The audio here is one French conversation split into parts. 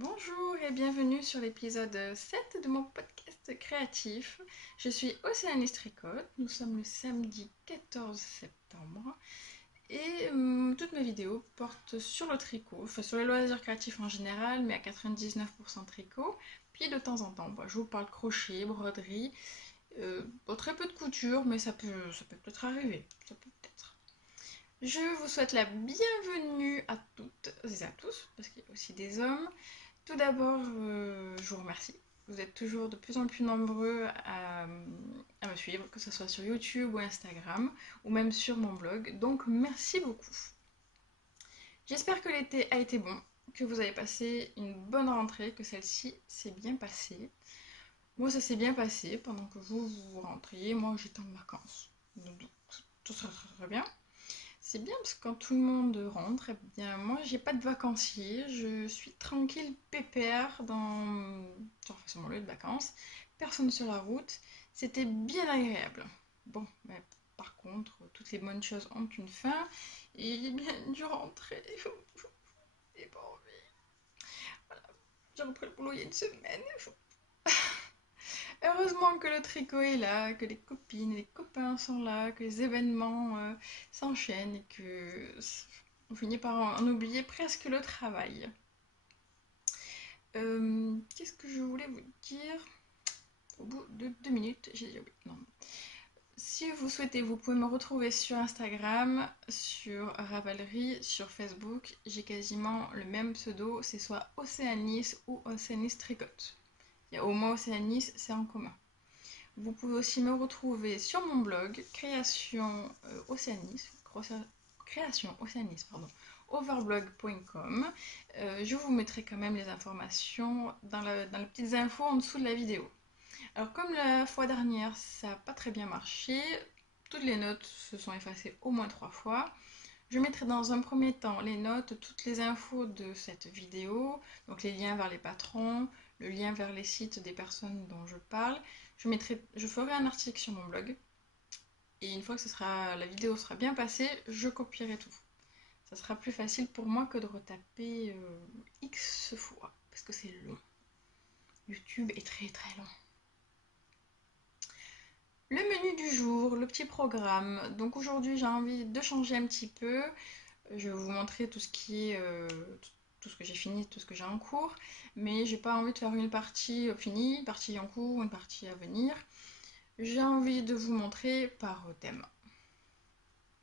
Bonjour et bienvenue sur l'épisode 7 de mon podcast créatif. Je suis Océanie Tricotte, nous sommes le samedi 14 septembre et toutes mes vidéos portent sur le tricot, enfin sur les loisirs créatifs en général, mais à 99% tricot. Puis de temps en temps, je vous parle crochet, broderie, très peu de couture, mais ça peut peut-être arriver, ça peut peut-être. Je vous souhaite la bienvenue à toutes et à tous, parce qu'il y a aussi des hommes. Tout d'abord, je vous remercie. Vous êtes toujours de plus en plus nombreux à me suivre, que ce soit sur YouTube ou Instagram, ou même sur mon blog. Donc, merci beaucoup. J'espère que l'été a été bon, que vous avez passé une bonne rentrée, que celle-ci s'est bien passée. Moi, ça s'est bien passé pendant que vous rentriez. Moi, j'étais en vacances. Donc, tout ça très bien. C'est bien parce que quand tout le monde rentre, eh bien moi j'ai pas de vacancier, je suis tranquille, pépère sur mon lieu de vacances, personne sur la route, c'était bien agréable. Bon, mais par contre, toutes les bonnes choses ont une fin, et il est bien dû rentrer, et bon, voilà, j'ai repris le boulot il y a une semaine. Heureusement que le tricot est là, que les copines et les copains sont là, que les événements s'enchaînent et que on finit par en oublier presque le travail. Qu'est-ce que je voulais vous dire? Au bout de 2 minutes, j'ai dit oui. Non. Si vous souhaitez, vous pouvez me retrouver sur Instagram, sur Ravelry, sur Facebook. J'ai quasiment le même pseudo, c'est soit Océanis ou Océanis Tricotte. Il y a au moins Océanis, c'est en commun. Vous pouvez aussi me retrouver sur mon blog Création Océanis, Création Océanis, pardon, overblog.com. Je vous mettrai quand même les informations dans les petites infos en dessous de la vidéo. Alors comme la fois dernière, ça n'a pas très bien marché, toutes les notes se sont effacées au moins 3 fois. Je mettrai dans un premier temps les notes, toutes les infos de cette vidéo, donc les liens vers les patrons, le lien vers les sites des personnes dont je parle. Je ferai un article sur mon blog et une fois que la vidéo sera bien passée, je copierai tout. Ça sera plus facile pour moi que de retaper X fois parce que c'est long. YouTube est très très long. Le menu du jour, le petit programme. Donc aujourd'hui j'ai envie de changer un petit peu. Je vais vous montrer tout ce qui est tout ce que j'ai fini, tout ce que j'ai en cours, mais j'ai pas envie de faire une partie finie, une partie en cours, une partie à venir. J'ai envie de vous montrer par thème.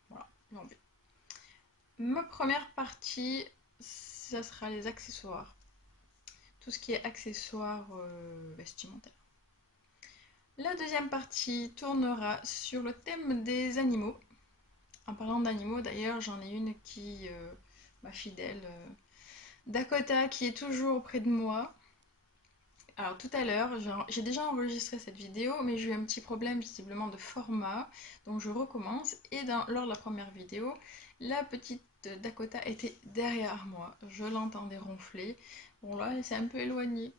Voilà, j'ai envie. Ma première partie, ça sera les accessoires. Tout ce qui est accessoires vestimentaires. La deuxième partie tournera sur le thème des animaux. En parlant d'animaux, d'ailleurs, j'en ai une qui, ma fidèle Dakota, qui est toujours auprès de moi. Alors tout à l'heure, j'ai déjà enregistré cette vidéo, mais j'ai eu un petit problème visiblement de format, donc je recommence. Et lors de la première vidéo, la petite Dakota était derrière moi. Je l'entendais ronfler. Bon là, elle s'est un peu éloignée.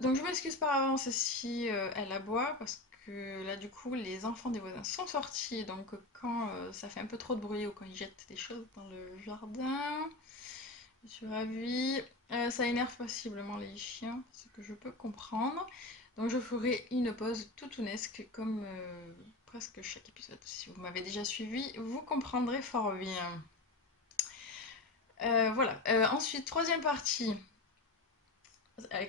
Donc je m'excuse par avance si elle aboie, parce que là du coup, les enfants des voisins sont sortis. Donc quand ça fait un peu trop de bruit ou quand ils jettent des choses dans le jardin, je suis ravie. Ça énerve possiblement les chiens, ce que je peux comprendre. Donc je ferai une pause toutounesque comme presque chaque épisode. Si vous m'avez déjà suivi, vous comprendrez fort bien. Voilà. Ensuite, troisième partie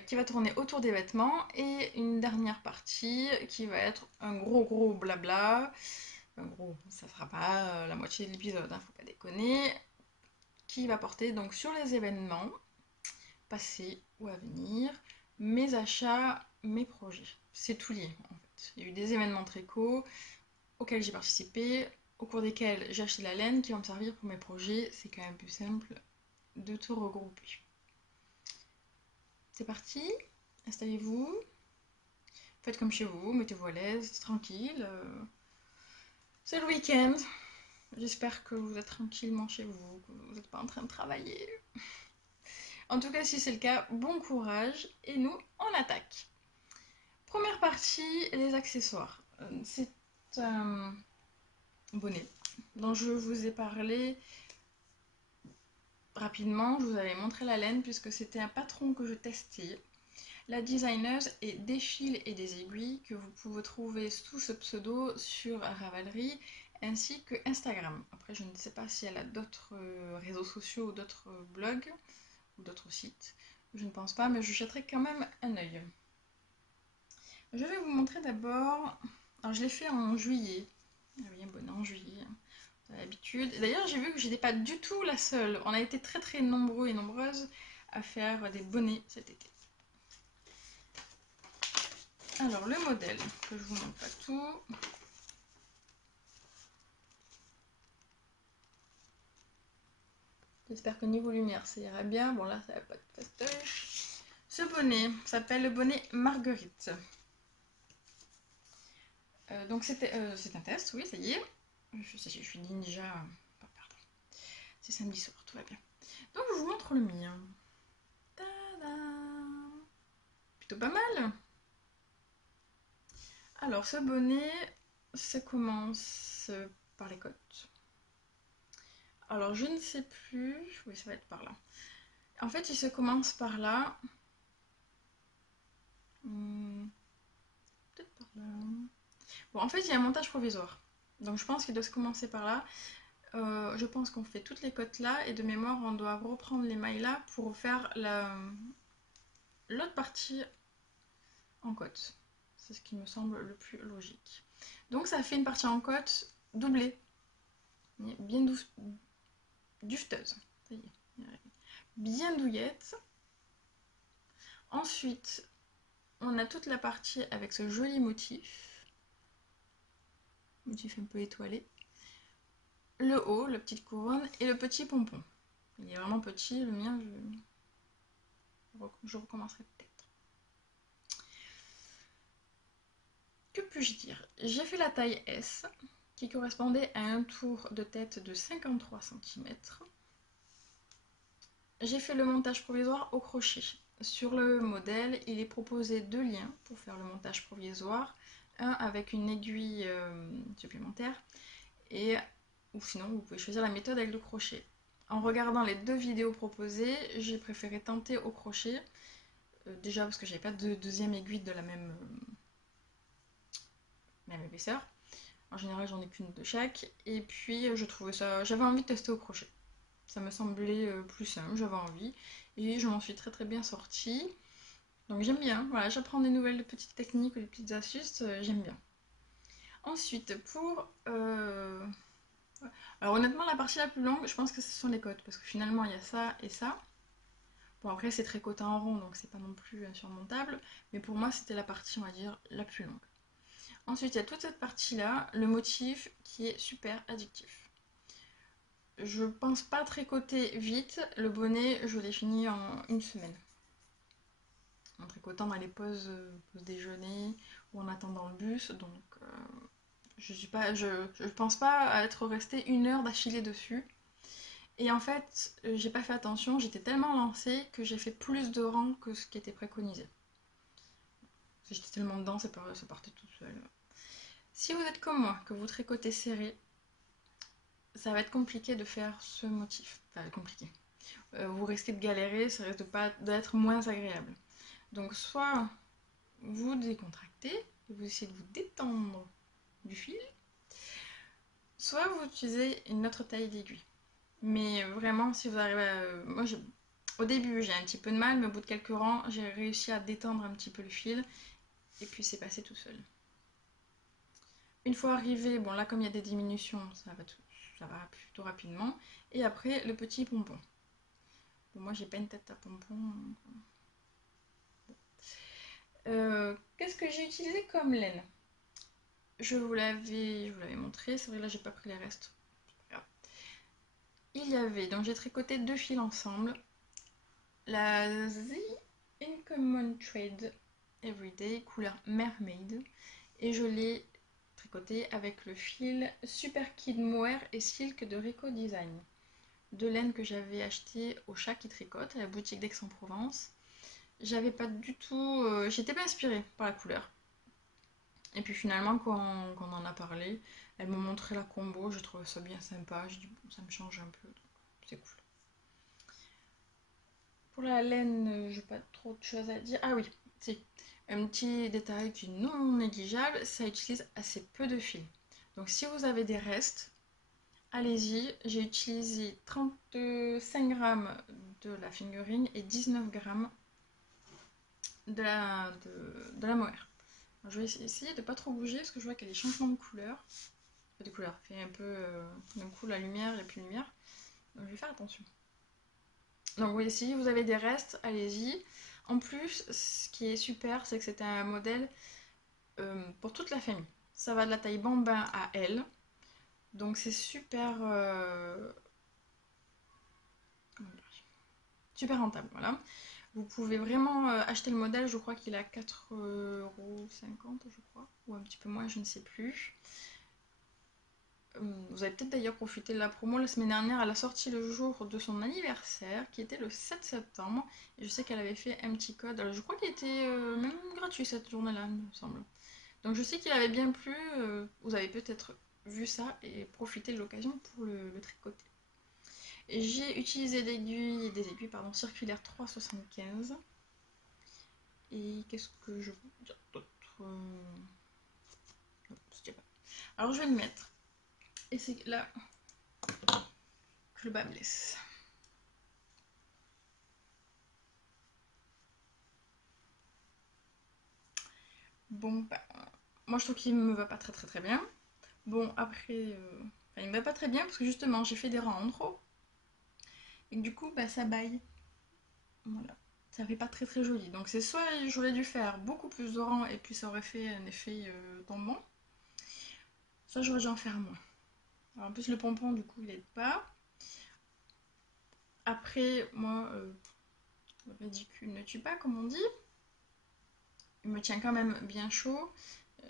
qui va tourner autour des vêtements et une dernière partie qui va être un gros blabla. Un gros, ça sera pas la moitié de l'épisode, hein, faut pas déconner. Qui va porter donc sur les événements passé ou à venir, mes achats, mes projets. C'est tout lié en fait. Il y a eu des événements tricot auxquels j'ai participé, au cours desquels j'ai acheté la laine qui va me servir pour mes projets. C'est quand même plus simple de tout regrouper. C'est parti, installez-vous, faites comme chez vous, mettez-vous à l'aise, tranquille. C'est le week-end. J'espère que vous êtes tranquillement chez vous, que vous n'êtes pas en train de travailler. En tout cas, si c'est le cas, bon courage et nous, on attaque. Première partie, les accessoires. C'est un bonnet dont je vous ai parlé rapidement, je vous avais montré la laine puisque c'était un patron que je testais. La designeuse est des fils et des aiguilles que vous pouvez trouver sous ce pseudo sur Ravelry ainsi que Instagram. Après, je ne sais pas si elle a d'autres réseaux sociaux ou d'autres blogs ou d'autres sites. Je ne pense pas, mais je jetterai quand même un œil. Je vais vous montrer d'abord. Alors, je l'ai fait en juillet. Ah oui, un bonnet en juillet, à l'habitude. D'ailleurs, j'ai vu que j'étais pas du tout la seule. On a été très très nombreux et nombreuses à faire des bonnets cet été. Alors, le modèle, que je vous montre pas tout. J'espère que niveau lumière, ça ira bien. Bon, là, ça va pas être fastoche. Ce bonnet s'appelle le bonnet Marguerite. Donc, c'est un test, oui, ça y est. Je suis ninja. Oh, pardon. C'est samedi soir, tout va bien. Donc, je vous montre le mien. Tadam! Plutôt pas mal. Alors, ce bonnet, ça commence par les côtes. Alors, je ne sais plus. Oui, ça va être par là. En fait, il se commence par là. Peut-être par là. Bon, en fait, il y a un montage provisoire. Donc, je pense qu'il doit se commencer par là. Je pense qu'on fait toutes les côtes là. Et de mémoire, on doit reprendre les mailles là pour faire l'autre partie en côte. C'est ce qui me semble le plus logique. Donc, ça fait une partie en côte doublée. Bien dufteuse. Ça y est. Bien douillette. Ensuite, on a toute la partie avec ce joli motif. Motif un peu étoilé. Le haut, la petite couronne et le petit pompon. Il est vraiment petit, le mien, je recommencerai peut-être. Que puis-je dire? J'ai fait la taille S, qui correspondait à un tour de tête de 53 cm. J'ai fait le montage provisoire au crochet. Sur le modèle, il est proposé deux liens pour faire le montage provisoire. Un avec une aiguille supplémentaire ou sinon vous pouvez choisir la méthode avec le crochet. En regardant les deux vidéos proposées, j'ai préféré tenter au crochet. Déjà parce que j'avais pas de deuxième aiguille de la même épaisseur. En général, j'en ai qu'une de chaque. Et puis, je trouvais ça. J'avais envie de tester au crochet. Ça me semblait plus simple, j'avais envie. Et je m'en suis très très bien sortie. Donc j'aime bien. Voilà, j'apprends des nouvelles petites techniques ou des petites astuces. J'aime bien. Ensuite, alors honnêtement, la partie la plus longue, je pense que ce sont les côtes. Parce que finalement, il y a ça et ça. Bon, après, c'est tricoté en rond, donc c'est pas non plus insurmontable. Mais pour moi, c'était la partie, on va dire, la plus longue. Ensuite, il y a toute cette partie-là, le motif qui est super addictif. Je pense pas tricoter vite. Le bonnet, je l'ai fini en une semaine. En tricotant dans les pauses déjeuner ou en attendant le bus. Donc, je pense pas à être restée une heure d'affilée dessus. Et en fait, j'ai pas fait attention. J'étais tellement lancée que j'ai fait plus de rangs que ce qui était préconisé. J'étais tellement dedans, ça partait tout seul. Si vous êtes comme moi, que vous tricotez serré, ça va être compliqué de faire ce motif. Enfin, compliqué. Vous risquez de galérer, ça risque d'être moins agréable. Donc, soit vous décontractez, vous essayez de vous détendre du fil, soit vous utilisez une autre taille d'aiguille. Mais vraiment, si vous arrivez à. Moi, au début, j'ai un petit peu de mal, mais au bout de quelques rangs, j'ai réussi à détendre un petit peu le fil, et puis c'est passé tout seul. Une fois arrivé, bon là, comme il y a des diminutions, ça va plutôt rapidement. Et après, le petit pompon. Bon, moi, j'ai pas une tête à pompon. Qu'est-ce que j'ai utilisé comme laine? Je vous l'avais montré, c'est vrai là j'ai pas pris les restes. Il y avait, donc j'ai tricoté deux fils ensemble. La The Uncommon Trade Everyday couleur Mermaid. Et je l'ai tricoté avec le fil Super Kid Mohair et Silk de Rico Design. De laine que j'avais acheté au Chat qui tricote, à la boutique d'Aix-en-Provence. J'avais pas du tout. J'étais pas inspirée par la couleur. Et puis finalement, quand on en a parlé, elle me montrait la combo, je trouvais ça bien sympa. Je dis, bon, ça me change un peu, donc c'est cool. Pour la laine, j'ai pas trop de choses à dire. Ah oui, si. Un petit détail qui est non négligeable, ça utilise assez peu de fil. Donc si vous avez des restes, allez-y. J'ai utilisé 35 grammes de la fingering et 19 grammes de la mohair. Je vais essayer de pas trop bouger parce que je vois qu'il y a des changements de couleur. De couleur, fait un peu d'un coup la lumière et puis lumière. Donc je vais faire attention. Donc oui, si vous avez des restes, allez-y. En plus, ce qui est super, c'est que c'est un modèle pour toute la famille. Ça va de la taille bambin à L. Donc c'est super, super rentable. Voilà. Vous pouvez vraiment acheter le modèle, je crois qu'il a 4,50 €, je crois, ou un petit peu moins, je ne sais plus. Vous avez peut-être d'ailleurs profité de la promo la semaine dernière, elle a sorti le jour de son anniversaire, qui était le 7 septembre, et je sais qu'elle avait fait un petit code, alors je crois qu'il était même gratuit cette journée-là, il me semble. Donc je sais qu'il avait bien plu, vous avez peut-être vu ça et profité de l'occasion pour le tricoter. Et j'ai utilisé des aiguilles pardon, circulaires 3,75. Et qu'est-ce que je peux dire d'autre? Non, alors je vais le mettre. Et c'est là que le bas blesse. Bon, bah, moi je trouve qu'il me va pas très bien. Bon, après, enfin, il me va pas très bien parce que justement j'ai fait des rangs en trop. Et que du coup, bah, ça baille. Voilà. Ça fait pas très joli. Donc c'est soit j'aurais dû faire beaucoup plus de rangs et puis ça aurait fait un effet tombant. Soit j'aurais dû en faire moins. Alors, en plus le pompon du coup il aide pas. Après, moi, le ridicule ne tue pas comme on dit. Il me tient quand même bien chaud.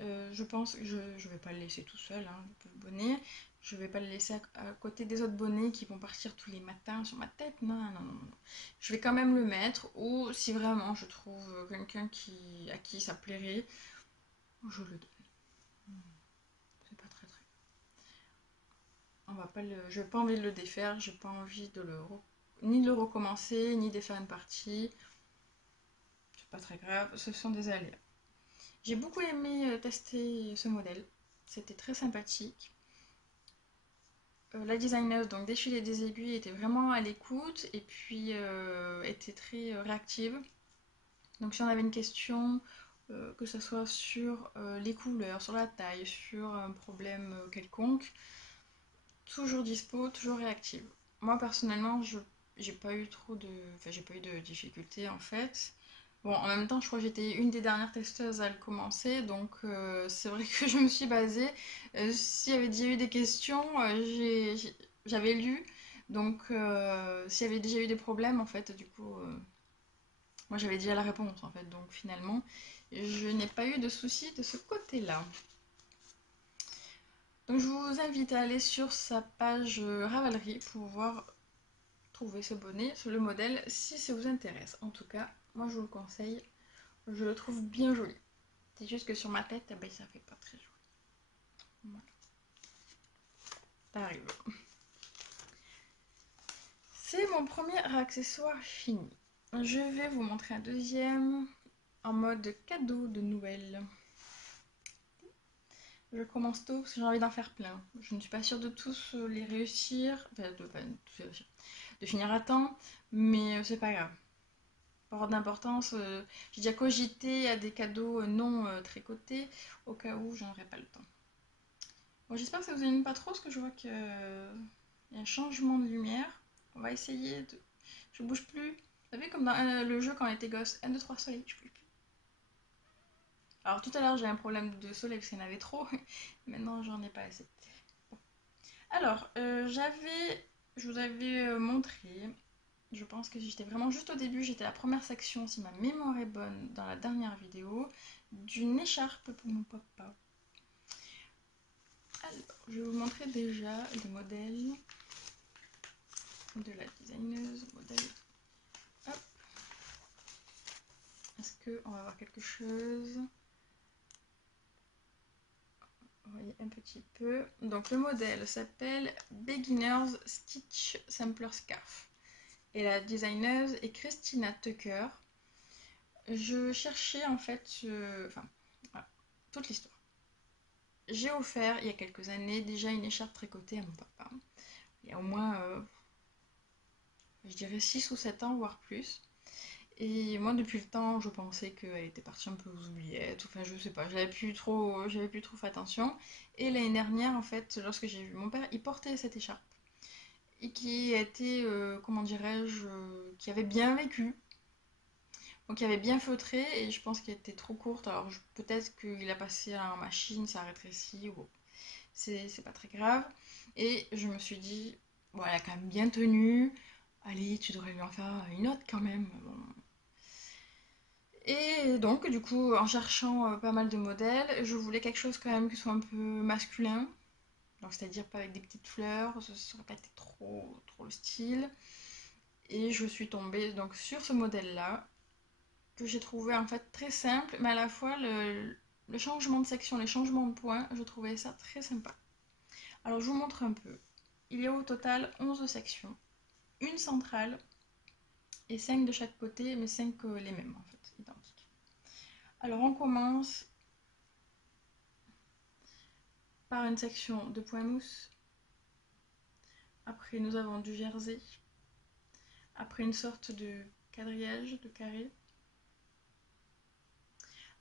Je pense que je ne vais pas le laisser tout seul, hein, le pauvre bonnet. Je ne vais pas le laisser à côté des autres bonnets qui vont partir tous les matins sur ma tête. Non. Je vais quand même le mettre. Ou si vraiment je trouve quelqu'un à qui ça plairait, je le donne. C'est pas très. On va pas je n'ai pas envie de le défaire. J'ai pas envie ni de le recommencer, ni de faire une partie. C'est pas très grave. Ce sont des aléas. J'ai beaucoup aimé tester ce modèle. C'était très sympathique. La designer donc défiler des aiguilles était vraiment à l'écoute et puis était très réactive. Donc si on avait une question, que ce soit sur les couleurs, sur la taille, sur un problème quelconque, toujours dispo, toujours réactive. Moi personnellement, j'ai pas eu j'ai pas eu de difficultés en fait. Bon, en même temps, je crois que j'étais une des dernières testeuses à le commencer, donc c'est vrai que je me suis basée. S'il y avait déjà eu des questions, j'avais lu, donc s'il y avait déjà eu des problèmes, en fait, du coup, moi j'avais déjà la réponse, en fait, donc finalement, je n'ai pas eu de soucis de ce côté-là. Donc je vous invite à aller sur sa page Ravelry pour voir trouver ce bonnet, sur le modèle, si ça vous intéresse. En tout cas, moi je vous le conseille. Je le trouve bien joli. C'est juste que sur ma tête, ben, ça fait pas très joli. Voilà. Ça arrive. C'est mon premier accessoire fini. Je vais vous montrer un deuxième en mode cadeau de Noël. Je commence tôt parce que j'ai envie d'en faire plein. Je ne suis pas sûre de tous les réussir, enfin de finir à temps, mais c'est pas grave. Par ordre d'importance, j'ai déjà cogité à des cadeaux non tricotés au cas où j'en aurais pas le temps. Bon, j'espère que ça vous anime pas trop parce que je vois qu'il y a un changement de lumière. On va essayer de. Je bouge plus. Vous savez, comme dans le jeu quand on était gosse, 1, 2, 3 soleil, je bouge plus. Alors tout à l'heure j'ai un problème de soleil parce qu'il y en avait trop. Maintenant j'en ai pas assez. Bon. Alors, je vous avais montré. Je pense que j'étais vraiment juste au début, j'étais à la première section, si ma mémoire est bonne, dans la dernière vidéo, d'une écharpe pour mon papa. Alors, je vais vous montrer déjà le modèle de la designeuse. Modèle. Hop. Est-ce qu'on va voir quelque chose? Vous voyez un petit peu. Donc le modèle s'appelle Beginner's Stitch Sampler Scarf. et la designeuse est Christina Tucker. Je cherchais en fait, enfin, voilà, toute l'histoire. J'ai offert il y a quelques années déjà une écharpe tricotée à mon papa. Il y a au moins, je dirais 6 ou 7 ans, voire plus. Et moi, depuis le temps, je pensais qu'elle était partie un peu aux oubliettes. Enfin, je sais pas, j'avais plus trop fait attention. Et l'année dernière, en fait, lorsque j'ai vu mon père, il portait cette écharpe. Et qui a été, comment dirais-je, qui avait bien vécu. Donc, il avait bien feutré et je pense qu'elle était trop courte. Alors, peut-être qu'il a passé en machine, ça a rétréci. Ou c'est pas très grave. Et je me suis dit, bon, elle a quand même bien tenu. Allez, tu devrais lui en faire une autre quand même. Bon. Et donc, du coup, en cherchant pas mal de modèles, je voulais quelque chose quand même qui soit un peu masculin. Donc, c'est-à-dire pas avec des petites fleurs, ça serait pas été trop le style. Et je suis tombée donc sur ce modèle-là, que j'ai trouvé en fait très simple, mais à la fois le changement de section, les changements de points, je trouvais ça très sympa. Alors, je vous montre un peu. Il y a au total 11 sections, une centrale et 5 de chaque côté, mais 5 les mêmes en fait, identiques. Alors, on commence par une section de point mousse. Après, nous avons du jersey. Après, une sorte de quadrillage, de carré.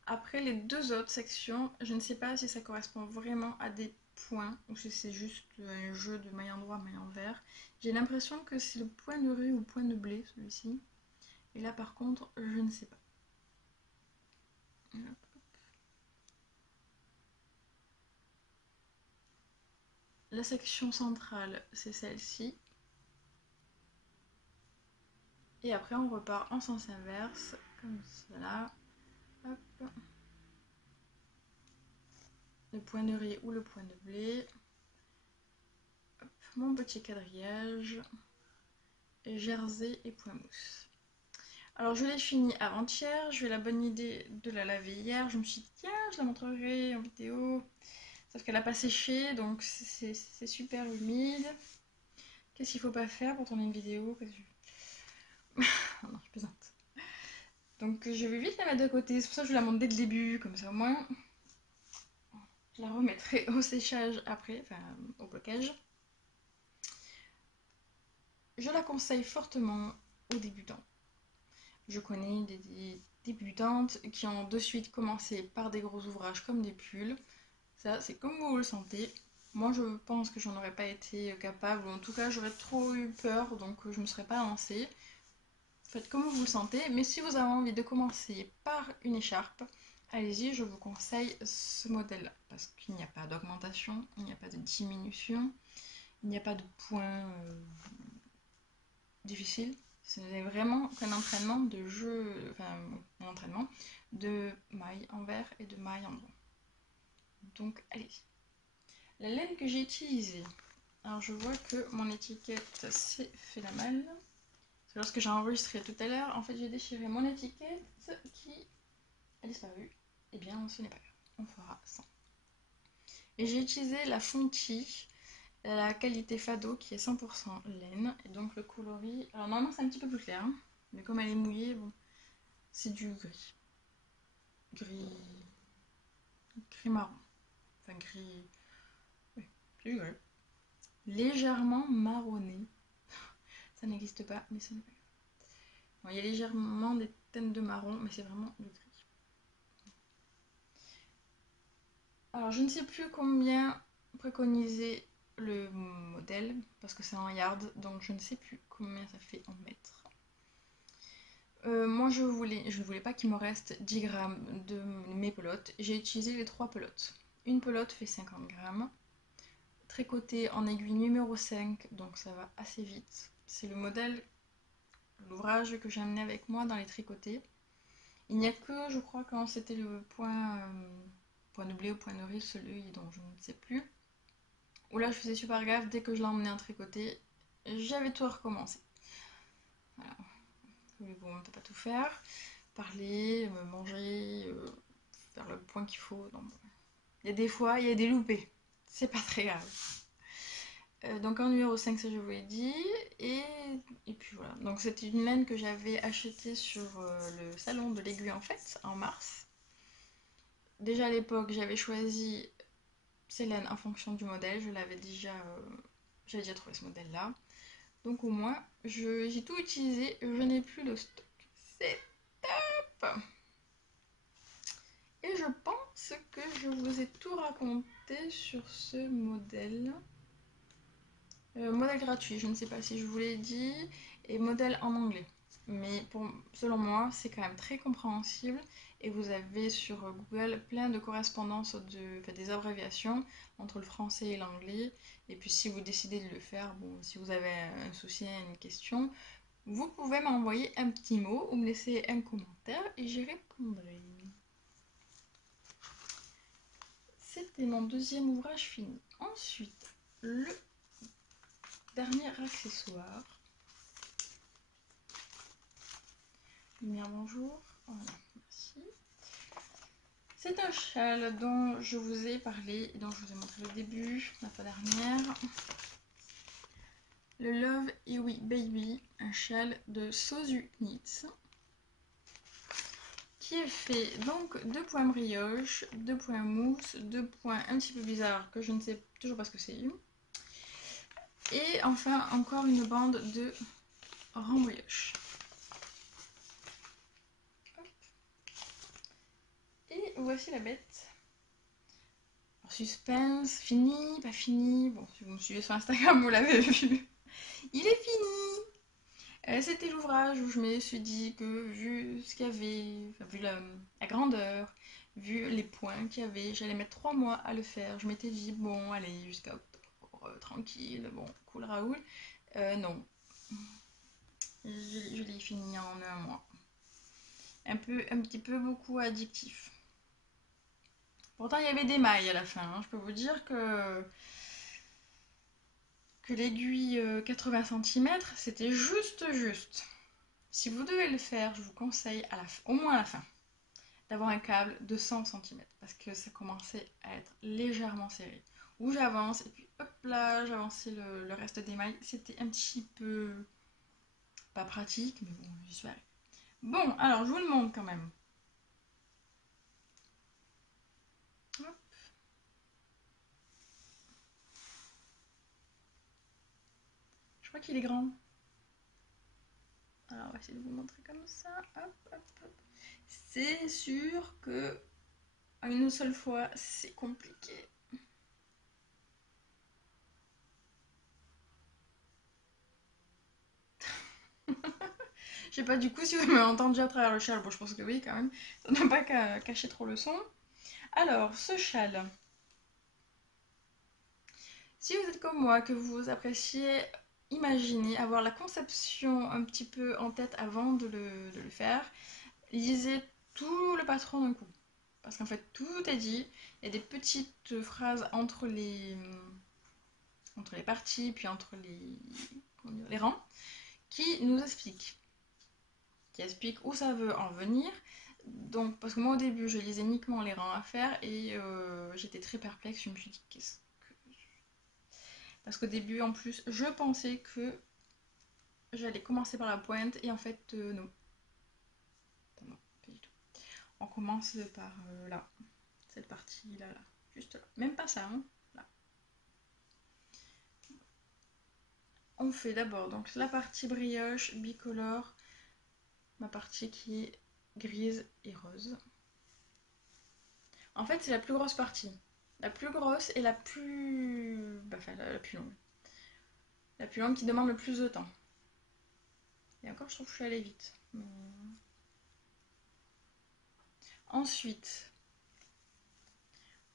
Après, les deux autres sections, je ne sais pas si ça correspond vraiment à des points ou si c'est juste un jeu de maille endroit, maille envers. J'ai l'impression que c'est le point de riz ou le point de blé, celui-ci. Et là, par contre, je ne sais pas. La section centrale, c'est celle-ci. Et après, on repart en sens inverse, comme cela. Hop. Le point de riz ou le point de blé. Hop. Mon petit quadrillage. Jersey et point mousse. Alors je l'ai fini avant-hier, j'ai eu la bonne idée de la laver hier, je me suis dit tiens je la montrerai en vidéo, sauf qu'elle n'a pas séché donc c'est super humide. Qu'est-ce qu'il faut pas faire pour tourner une vidéo? Non, je plaisante. Donc je vais vite la mettre de côté, c'est pour ça que je la montre dès le début, comme ça au moins je la remettrai au séchage après, enfin au blocage. Je la conseille fortement aux débutants. Je connais des débutantes qui ont de suite commencé par des gros ouvrages comme des pulls. Ça, c'est comme vous le sentez. Moi, je pense que j'en aurais pas été capable, ou en tout cas, j'aurais trop eu peur, donc je me serais pas lancée. Faites comme vous le sentez, mais si vous avez envie de commencer par une écharpe, allez-y, je vous conseille ce modèle-là, parce qu'il n'y a pas d'augmentation, il n'y a pas de diminution, il n'y a pas de point difficile. C'est vraiment qu'un entraînement de jeu, enfin un entraînement de maille envers et de maille endroit. Donc allez-y. La laine que j'ai utilisée, alors je vois que mon étiquette s'est fait la malle. C'est lorsque j'ai enregistré tout à l'heure, en fait j'ai déchiré mon étiquette qui a disparu. Eh bien ce n'est pas grave, on fera sans. Et j'ai utilisé la Fonti, la qualité Fado qui est 100% laine. Et donc le coloris, alors normalement c'est un petit peu plus clair, hein, mais comme elle est mouillée, bon, c'est du gris. Gris marron. Enfin gris... Oui, c'est du gris. Légèrement marronné. Ça n'existe pas, mais ce n'est pas grave. Bon, il y a légèrement des teintes de marron, mais c'est vraiment du gris. Alors, je ne sais plus combien préconiser le modèle, parce que c'est en yard, donc je ne sais plus combien ça fait en mètres. Moi, je ne voulais pas qu'il me reste 10 grammes de mes pelotes. J'ai utilisé les 3 pelotes. Une pelote fait 50 grammes. Tricoté en aiguille numéro 5, donc ça va assez vite. C'est le modèle, l'ouvrage que j'ai amené avec moi dans les tricotés. Il n'y a que, je crois, quand c'était le point de blé ou point de riz, celui dont je ne sais plus. Où là, je faisais super gaffe, dès que je l'emmenais en tricoté, j'avais tout à recommencer. Voilà. Mais bon, on ne peut pas tout faire. Parler, manger, faire le point qu'il faut. Non, bon. Il y a des fois, il y a des loupés. C'est pas très grave. Donc en numéro 5, ça je vous l'ai dit. Et, et puis voilà. Donc c'était une laine que j'avais achetée sur le salon de l'aiguille en fait, en mars. Déjà à l'époque, j'avais choisi ces laines en fonction du modèle. J'avais déjà trouvé ce modèle-là. Donc au moins, j'ai tout utilisé. Je n'ai plus de stock. C'est top! Et je pense que je vous ai tout raconté sur ce modèle. Modèle gratuit, je ne sais pas si je vous l'ai dit, et modèle en anglais. Mais selon moi, c'est quand même très compréhensible et vous avez sur Google plein de correspondances, des abréviations entre le français et l'anglais. Et puis si vous décidez de le faire, bon, si vous avez un souci, une question, vous pouvez m'envoyer un petit mot ou me laisser un commentaire et j'y répondrai. C'était mon deuxième ouvrage fini. Ensuite, le dernier accessoire. Lumière, bonjour. Voilà, merci. C'est un châle dont je vous ai parlé et dont je vous ai montré au début, la fois dernière. Le Love Iwi Baby, un châle de Sosu Knits, qui est fait donc de points brioche, de points mousse, de points un petit peu bizarres que je ne sais toujours pas ce que c'est. Et enfin encore une bande de rembrioche. Et voici la bête. Alors, suspense, fini, pas fini. Bon, si vous me suivez sur Instagram, vous l'avez vu. Il est fini. C'était l'ouvrage où je me suis dit que vu ce qu'il y avait, enfin, vu la grandeur, vu les points qu'il y avait, j'allais mettre 3 mois à le faire. Je m'étais dit, bon, allez, jusqu'à octobre, tranquille, bon, cool Raoul. Non. Je l'ai fini en un mois. Un petit peu beaucoup addictif. Pourtant, il y avait des mailles à la fin. Hein. Je peux vous dire que l'aiguille 80 cm, c'était juste. Si vous devez le faire, je vous conseille au moins à la fin d'avoir un câble de 100 cm parce que ça commençait à être légèrement serré. Où j'avance et puis hop là, j'avançais le reste des mailles. C'était un petit peu pas pratique, mais bon, j'y suis arrivée. Bon, alors je vous le montre quand même. Hop. Je crois qu'il est grand. Alors, on va essayer de vous montrer comme ça. Hop, hop, hop. C'est sûr que à une seule fois, c'est compliqué. Je sais pas du coup si vous m'avez entendu à travers le châle. Bon, je pense que oui quand même. Ça n'a pas caché trop le son. Alors, ce châle. Si vous êtes comme moi, que vous appréciez imaginer, avoir la conception un petit peu en tête avant de le faire, lisez tout le patron d'un coup. Parce qu'en fait, tout est dit. Il y a des petites phrases entre les parties, puis entre les rangs, qui nous expliquent. Qui expliquent où ça veut en venir. Donc, parce que moi au début, je lisais uniquement les rangs à faire et j'étais très perplexe. Je me suis dit, qu'est-ce que. Parce qu'au début, en plus, je pensais que j'allais commencer par la pointe et en fait, non. Non, pas du tout. On commence par là, cette partie-là, là. Juste là. Même pas ça, hein. Là. On fait d'abord donc la partie brioche, bicolore, ma partie qui est grise et rose. En fait, c'est la plus grosse partie. La plus grosse et la plus. Enfin, la plus longue. La plus longue qui demande le plus de temps. Et encore, je trouve que je suis allée vite. Ensuite,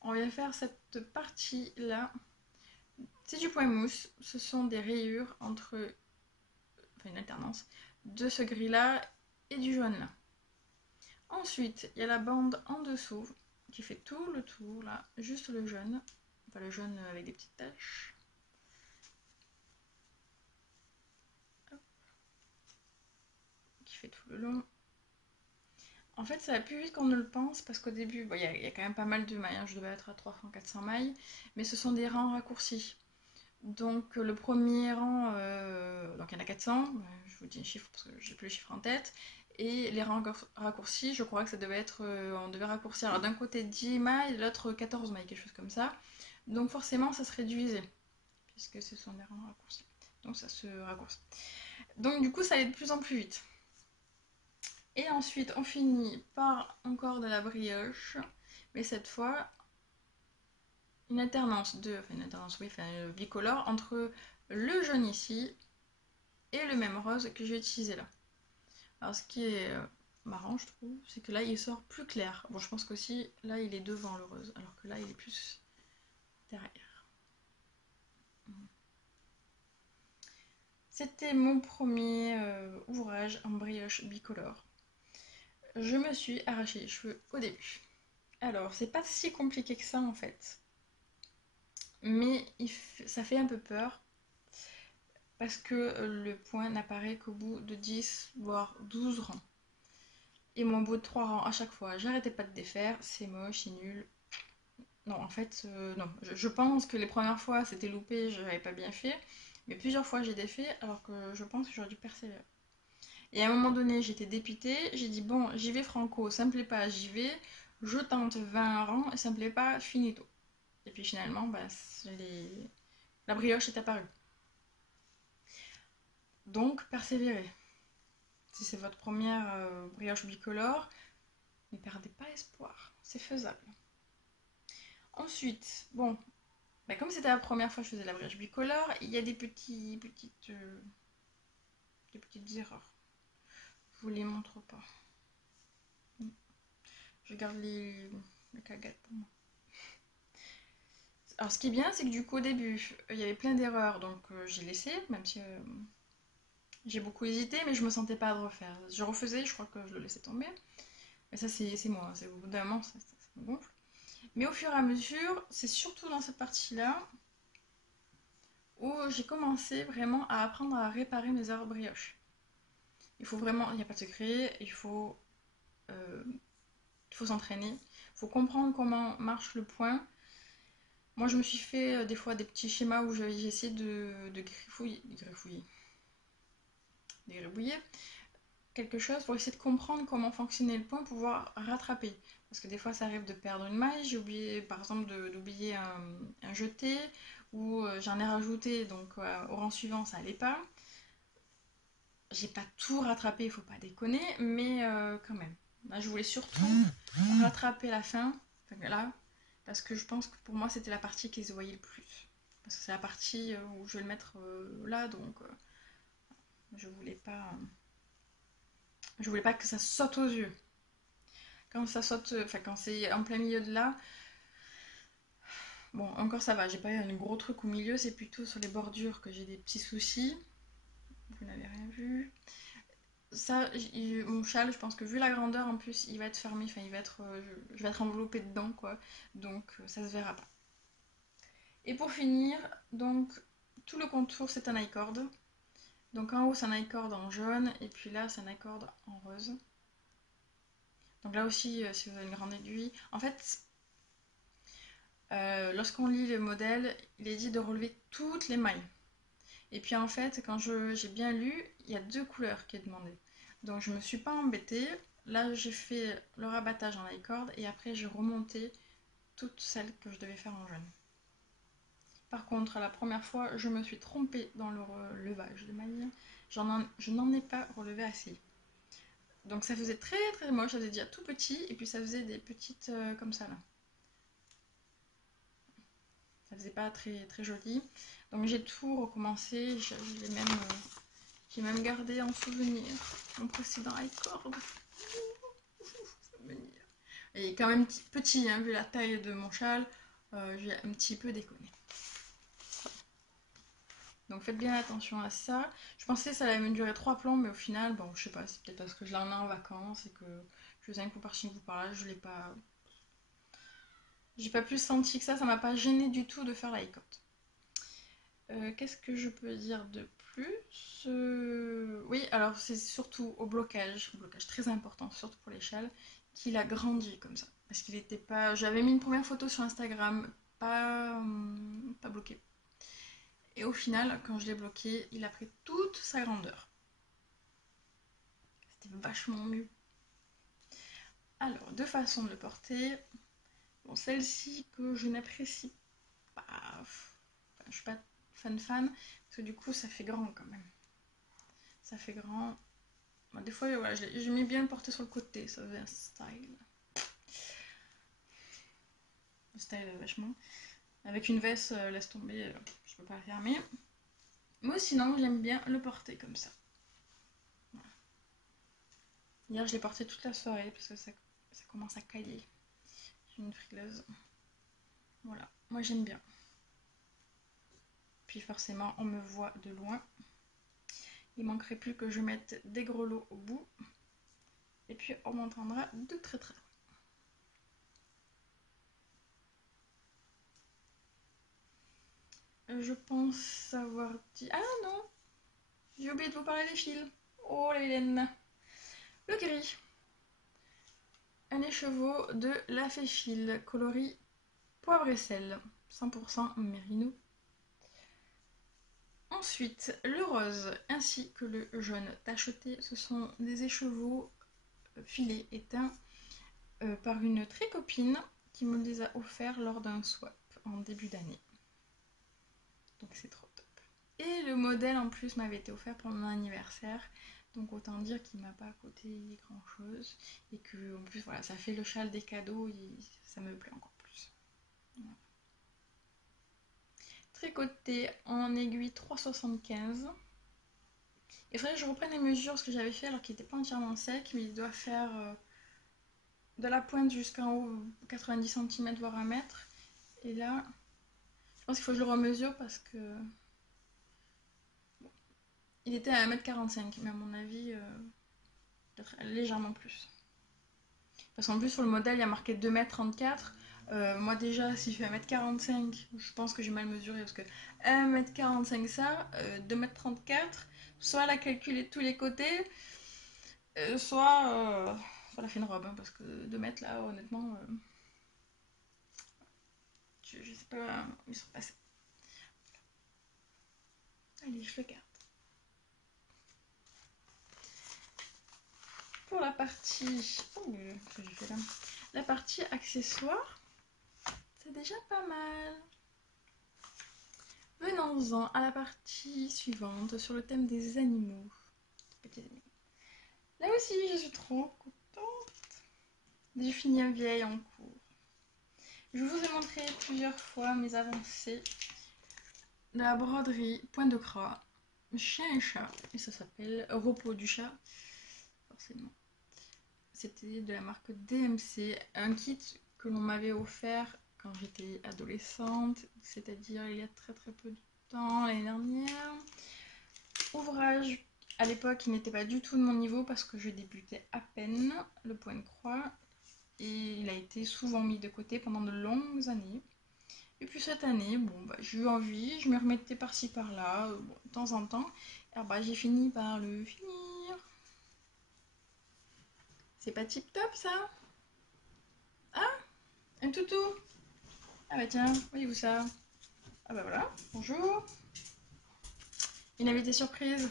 on vient faire cette partie-là. C'est du point mousse. Ce sont des rayures entre. Enfin, une alternance. De ce gris-là et du jaune-là. Ensuite, il y a la bande en dessous qui fait tout le tour, là, juste le jaune. Enfin, le jaune avec des petites taches. Hop. Qui fait tout le long. En fait, ça va plus vite qu'on ne le pense parce qu'au début, il y a quand même pas mal de mailles. Hein. Je devais être à 300-400 mailles, mais ce sont des rangs raccourcis. Donc le premier rang, donc il y en a 400, je vous dis un chiffre parce que j'ai plus le chiffre en tête. Et les rangs raccourcis, je crois que ça devait être, on devait raccourcir d'un côté 10 mailles, de l'autre 14 mailles, quelque chose comme ça. Donc forcément ça se réduisait, puisque ce sont des rangs raccourcis. Donc ça se raccourcit. Donc du coup ça allait de plus en plus vite. Et ensuite on finit par encore de la brioche, mais cette fois une alternance une alternance, oui, enfin, bicolore entre le jaune ici et le même rose que j'ai utilisé là. Alors ce qui est marrant je trouve, c'est que là il sort plus clair. Bon, je pense qu'aussi là il est devant le rose, alors que là il est plus derrière. C'était mon premier ouvrage en brioche bicolore. Je me suis arraché les cheveux au début. Alors c'est pas si compliqué que ça en fait, mais ça fait un peu peur parce que le point n'apparaît qu'au bout de 10 voire 12 rangs. Et mon bout de 3 rangs à chaque fois, j'arrêtais pas de défaire, c'est moche, c'est nul. Non, en fait, non. Je pense que les premières fois c'était loupé, je n'avais pas bien fait, mais plusieurs fois j'ai défait alors que je pense que j'aurais dû persévérer. Et à un moment donné, j'étais dépitée, j'ai dit bon, j'y vais franco, ça me plaît pas, j'y vais, je tente 20 rangs, et ça me plaît pas, finito. Et puis finalement, bah, la brioche est apparue. Donc, persévérez. Si c'est votre première brioche bicolore, ne perdez pas espoir, c'est faisable. Ensuite, bon, bah comme c'était la première fois que je faisais la brioche bicolore, il y a des petites erreurs. Je vous les montre pas. Je garde les cagates pour moi. Alors ce qui est bien, c'est que du coup au début, il y avait plein d'erreurs, donc j'ai laissé, même si j'ai beaucoup hésité, mais je me sentais pas de refaire. Je refaisais, je crois que je le laissais tomber. Mais ça c'est moi, c'est au bout d'un moment, ça me gonfle. Mais au fur et à mesure, c'est surtout dans cette partie-là où j'ai commencé vraiment à apprendre à réparer mes erreurs brioches. Il faut vraiment, il n'y a pas de secret, euh, il faut s'entraîner, il faut comprendre comment marche le point. Moi, je me suis fait des fois des petits schémas où j'ai essayé de gribouiller quelque chose pour essayer de comprendre comment fonctionnait le point pour pouvoir rattraper. Parce que des fois, ça arrive de perdre une maille. J'ai oublié, par exemple, d'oublier un jeté ou j'en ai rajouté, donc au rang suivant, ça allait pas. J'ai pas tout rattrapé, il faut pas déconner, mais quand même. Là, je voulais surtout rattraper la fin, là, parce que je pense que pour moi, c'était la partie qui se voyait le plus. Parce que c'est la partie où je vais le mettre là, donc je voulais pas. Je voulais pas que ça saute aux yeux. Quand ça saute, enfin quand c'est en plein milieu de là, bon, encore ça va, j'ai pas eu un gros truc au milieu, c'est plutôt sur les bordures que j'ai des petits soucis. Vous n'avez rien vu. Ça, mon châle, je pense que vu la grandeur en plus, il va être fermé, enfin il va être, je vais être enveloppée dedans quoi, donc ça se verra pas. Et pour finir, donc tout le contour c'est un I-cord. Donc en haut c'est un I-cord en jaune et puis là c'est un I-cord en rose. Donc là aussi, si vous avez une grande aiguille, en fait, lorsqu'on lit le modèle, il est dit de relever toutes les mailles. Et puis en fait, quand j'ai bien lu, il y a deux couleurs qui est demandé. Donc je me suis pas embêtée. Là, j'ai fait le rabattage en I-cord et après j'ai remonté toutes celles que je devais faire en jaune. Par contre, la première fois, je me suis trompée dans le relevage de mailles. Je n'en ai pas relevé assez. Donc ça faisait très très moche, ça faisait déjà tout petit et puis ça faisait des petites comme ça là. Ça faisait pas très très joli. Donc j'ai tout recommencé, j'ai même gardé en souvenir mon précédent i-cord. Il est quand même petit, hein, vu la taille de mon châle, j'ai un petit peu déconné. Donc faites bien attention à ça. Je pensais que ça allait me durer 3 plombs, mais au final, bon, je sais pas, c'est peut-être parce que je l'en ai en vacances et que je faisais un coup par-ci, un coup par-là, je l'ai pas. J'ai pas plus senti que ça m'a pas gêné du tout de faire la i-cord. Qu'est-ce que je peux dire de plus? Oui, alors c'est surtout au blocage très important, surtout pour les châles, qu'il a grandi comme ça. Parce qu'il était pas. J'avais mis une première photo sur Instagram, pas bloqué. Et au final, quand je l'ai bloqué, il a pris toute sa grandeur. C'était vachement mieux. Alors, deux façons de le porter. Bon, celle-ci que je n'apprécie pas. Enfin, je suis pas fan, parce que du coup, ça fait grand quand même. Ça fait grand. Bon, des fois, voilà, j'aimais bien le porter sur le côté, ça faisait un style. Le style vachement. Avec une veste, laisse tomber, je peux pas la fermer. Moi, sinon, j'aime bien le porter comme ça. Voilà. Hier, je l'ai porté toute la soirée parce que ça commence à cailler. J'ai une frileuse. Voilà, moi j'aime bien. Puis forcément, on me voit de loin. Il manquerait plus que je mette des grelots au bout. Et puis, on m'entendra de très très loin. Je pense avoir dit... Ah non, j'ai oublié de vous parler des fils. Oh la Hélène. Le gris. Un écheveau de la Féfil, coloris poivre et sel, 100% mérino. Ensuite, le rose ainsi que le jaune tacheté, ce sont des écheveaux filés et teints par une très copine qui me les a offerts lors d'un swap en début d'année. Donc c'est trop top. Et le modèle en plus m'avait été offert pour mon anniversaire. Donc autant dire qu'il m'a pas coûté grand chose. Et que en plus voilà, ça fait le châle des cadeaux et ça me plaît encore plus. Voilà. Tricoté en aiguille 3,75. Il faudrait que je reprenne les mesures, ce que j'avais fait alors qu'il n'était pas entièrement sec, mais il doit faire de la pointe jusqu'en haut 90 cm voire 1 mètre. Et là, je pense qu'il faut que je le remesure parce que bon, il était à 1,45 m, mais à mon avis, peut-être légèrement plus. Parce qu'en plus sur le modèle il y a marqué 2,34 m. Moi déjà s'il fait 1,45 m, je pense que j'ai mal mesuré parce que 1,45 m ça, 2,34 m, soit elle a calculé de tous les côtés, soit elle a fait une robe, hein, parce que 2 mètres là honnêtement, je sais pas où ils sont passés. Allez, je le garde. Pour la partie... Oh, que j'ai fait là. La partie accessoires, c'est déjà pas mal. Venons-en à la partie suivante sur le thème des animaux. Petits animaux. Là aussi, je suis trop contente. J'ai fini un vieil en cours. Je vous ai montré plusieurs fois mes avancées de la broderie Point de Croix, chien et chat, et ça s'appelle Repos du chat, forcément. C'était de la marque DMC, un kit que l'on m'avait offert quand j'étais adolescente, c'est-à-dire il y a très très peu de temps, l'année dernière. Ouvrage, à l'époque il n'était pas du tout de mon niveau parce que je débutais à peine le point de croix et il a été souvent mis de côté pendant de longues années. Et puis cette année, bon, bah, j'ai eu envie, je me remettais par-ci par-là, bon, de temps en temps. Alors bah, j'ai fini par le finir. C'est pas tip top ça? Ah, un toutou. Ah bah tiens, voyez-vous ça? Ah bah voilà, bonjour. Une invitée surprise.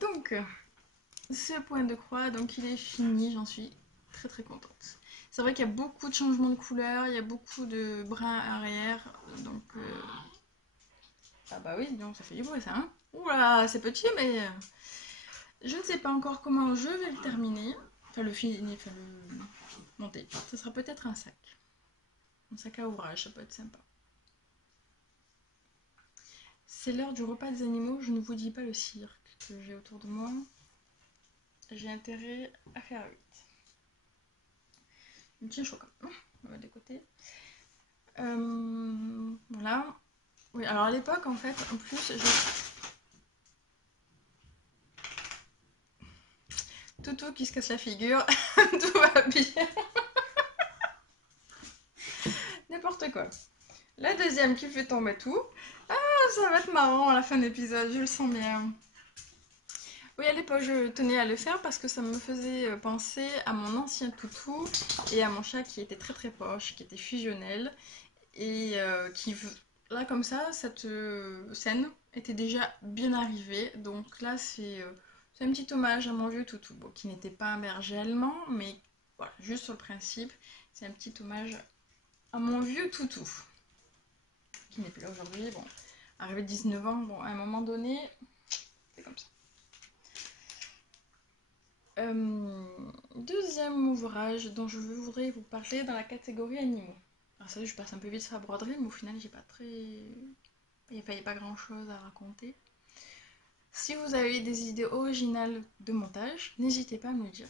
Donc, ce point de croix, donc il est fini, j'en suis très très contente. C'est vrai qu'il y a beaucoup de changements de couleur, il y a beaucoup de brins arrière, donc... Ah bah oui, donc ça fait du bruit ça, hein. Oula, c'est petit, mais je ne sais pas encore comment je vais le terminer. Enfin, le finir, enfin le monter. Ce sera peut-être un sac. Un sac à ouvrage, ça peut être sympa. C'est l'heure du repas des animaux, je ne vous dis pas le cirque que j'ai autour de moi. J'ai intérêt à faire vite. Un petit chocolat, on va mettre de côté. Voilà. Oui, alors à l'époque, en fait, en plus, Toutou qui se casse la figure, tout va bien. N'importe quoi. La deuxième qui fait tomber tout. Ah, ça va être marrant à la fin de l'épisode, je le sens bien. Oui, à l'époque, je tenais à le faire parce que ça me faisait penser à mon ancien toutou et à mon chat qui était très très proche, qui était fusionnel et là comme ça, cette scène était déjà bien arrivée. Donc là, c'est un petit hommage à mon vieux toutou. Bon, qui n'était pas un berger allemand, mais voilà, juste sur le principe, c'est un petit hommage à mon vieux toutou, qui n'est plus là aujourd'hui. Bon, arrivé 19 ans, bon, à un moment donné, c'est comme ça. Deuxième ouvrage dont je voudrais vous parler dans la catégorie animaux. Alors ça, je passe un peu vite sur la broderie, mais au final, j'ai pas très... il n'y a pas grand chose à raconter. Si vous avez des idées originales de montage, n'hésitez pas à me le dire.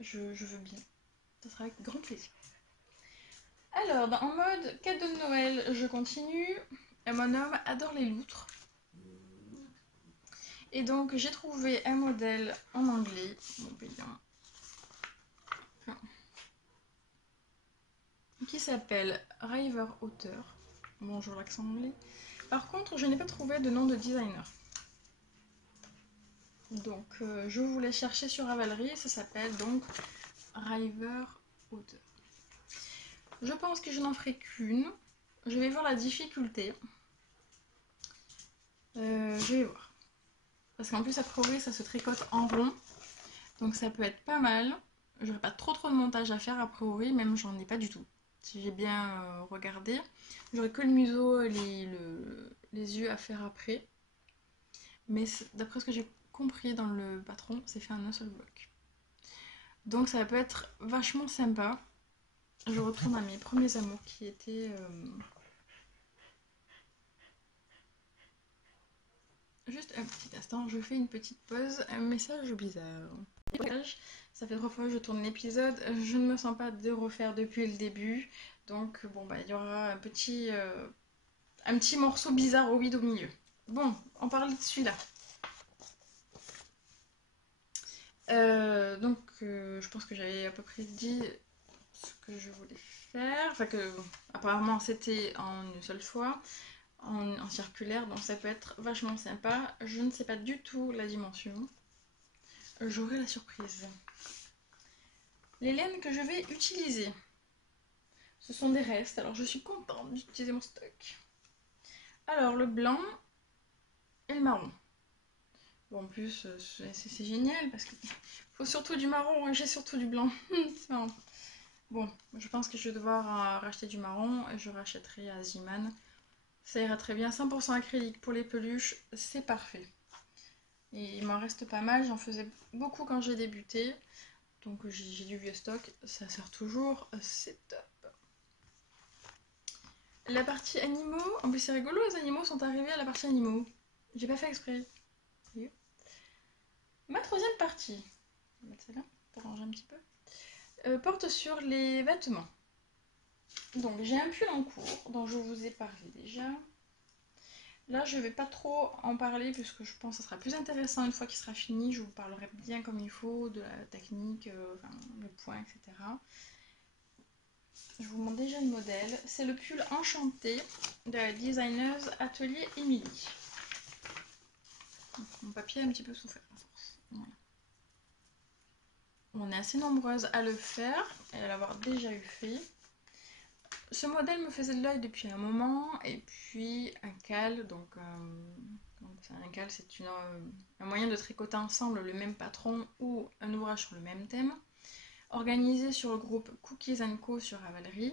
Je veux bien. Ça sera avec grand plaisir. Alors, en mode cadeau de Noël, je continue. Et mon homme adore les loutres. Et donc, j'ai trouvé un modèle en anglais. Bon, payant. Qui s'appelle River Otter. Bonjour l'accent anglais. Par contre, je n'ai pas trouvé de nom de designer. Donc, je voulais chercher sur Ravelry. Ça s'appelle donc River Otter. Je pense que je n'en ferai qu'une. Je vais voir la difficulté. Je vais voir. Parce qu'en plus, a priori, ça se tricote en rond. Donc ça peut être pas mal. J'aurai pas trop de montage à faire a priori, même j'en ai pas du tout. Si j'ai bien regardé. J'aurai que le museau et les yeux à faire après. Mais d'après ce que j'ai compris dans le patron, c'est fait en un seul bloc. Donc ça peut être vachement sympa. Je retourne à mes premiers amours qui étaient... Juste un petit instant, je fais une petite pause. Un message bizarre. Ça fait 3 fois que je tourne l'épisode. Je ne me sens pas de refaire depuis le début. Donc bon bah il y aura un petit morceau bizarre au vide au milieu. Bon, on parle de celui-là. Je pense que j'avais à peu près dit ce que je voulais faire. Enfin que apparemment c'était en une seule fois, en circulaire, donc ça peut être vachement sympa. Je ne sais pas du tout la dimension. J'aurai la surprise. Les laines que je vais utiliser, ce sont des restes. Alors je suis contente d'utiliser mon stock. Alors le blanc et le marron. Bon, en plus, c'est génial parce qu'il faut surtout du marron et j'ai surtout du blanc. C'est marrant. Bon, je pense que je vais devoir racheter du marron et je rachèterai à Ziman. Ça ira très bien. 100% acrylique pour les peluches, c'est parfait. Et il m'en reste pas mal. J'en faisais beaucoup quand j'ai débuté. Donc j'ai du vieux stock. Ça sert toujours. C'est top. La partie animaux. En plus, c'est rigolo, les animaux sont arrivés à la partie animaux. J'ai pas fait exprès. Ma troisième partie, je vais mettre celle-là pour ranger un petit peu, porte sur les vêtements. Donc j'ai un pull en cours dont je vous ai parlé déjà. Là je vais pas trop en parler puisque je pense que ça sera plus intéressant une fois qu'il sera fini. Je vous parlerai bien comme il faut de la technique, enfin, le point, etc. Je vous montre déjà le modèle. C'est le pull enchanté de la designeuse Atelier Emily. Mon papier a un petit peu souffert à force. Voilà. On est assez nombreuses à le faire et à l'avoir déjà eu fait. Ce modèle me faisait de l'œil depuis un moment, et puis un cal, donc un cal c'est un moyen de tricoter ensemble le même patron ou un ouvrage sur le même thème, organisé sur le groupe Cookies & Co sur Ravelry.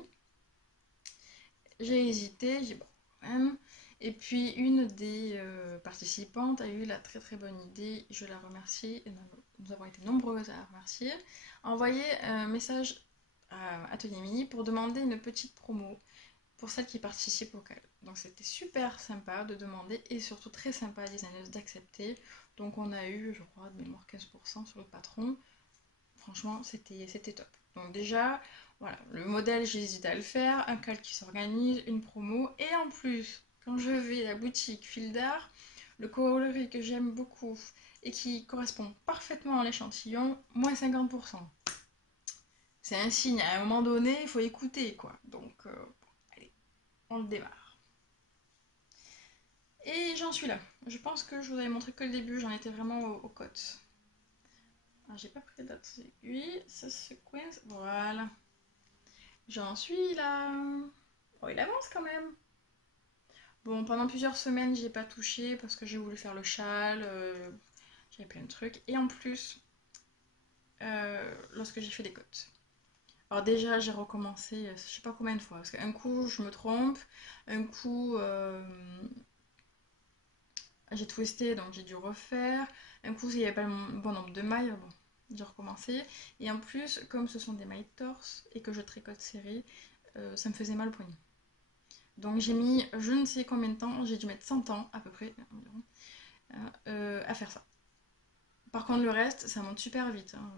J'ai hésité, j'ai dit bon, quand même. Et puis une des participantes a eu la très très bonne idée, je la remercie, et nous avons été nombreuses à la remercier, a envoyé un message à Atelier Mini pour demander une petite promo pour celles qui participent au cal. Donc c'était super sympa de demander et surtout très sympa à designeuse d'accepter. Donc on a eu, je crois, de mémoire 15% sur le patron. Franchement, c'était top. Donc déjà, voilà, le modèle, j'ai hésité à le faire, un cal qui s'organise, une promo, et en plus, quand je vais à la boutique Fil d'Art, le coloris que j'aime beaucoup et qui correspond parfaitement à l'échantillon, moins 50%. C'est un signe, à un moment donné, il faut écouter, quoi. Donc, allez, on le démarre. Et j'en suis là. Je pense que je vous avais montré que le début, j'en étais vraiment aux côtes. Alors, j'ai pas pris d'autres aiguilles, ça se coince, voilà. J'en suis là. Oh, il avance quand même. Bon, pendant plusieurs semaines, j'y ai pas touché parce que j'ai voulu faire le châle, j'avais plein de trucs. Et en plus, lorsque j'ai fait les côtes. Alors déjà, j'ai recommencé, je sais pas combien de fois, parce qu'un coup, je me trompe, un coup, j'ai twisté, donc j'ai dû refaire. Un coup, il n'y avait pas le bon nombre de mailles, bon, j'ai recommencé. Et en plus, comme ce sont des mailles torse et que je tricote serré, ça me faisait mal au poignet. Donc j'ai mis je ne sais combien de temps, j'ai dû mettre 100 ans à peu près environ, à faire ça. Par contre le reste, ça monte super vite, hein.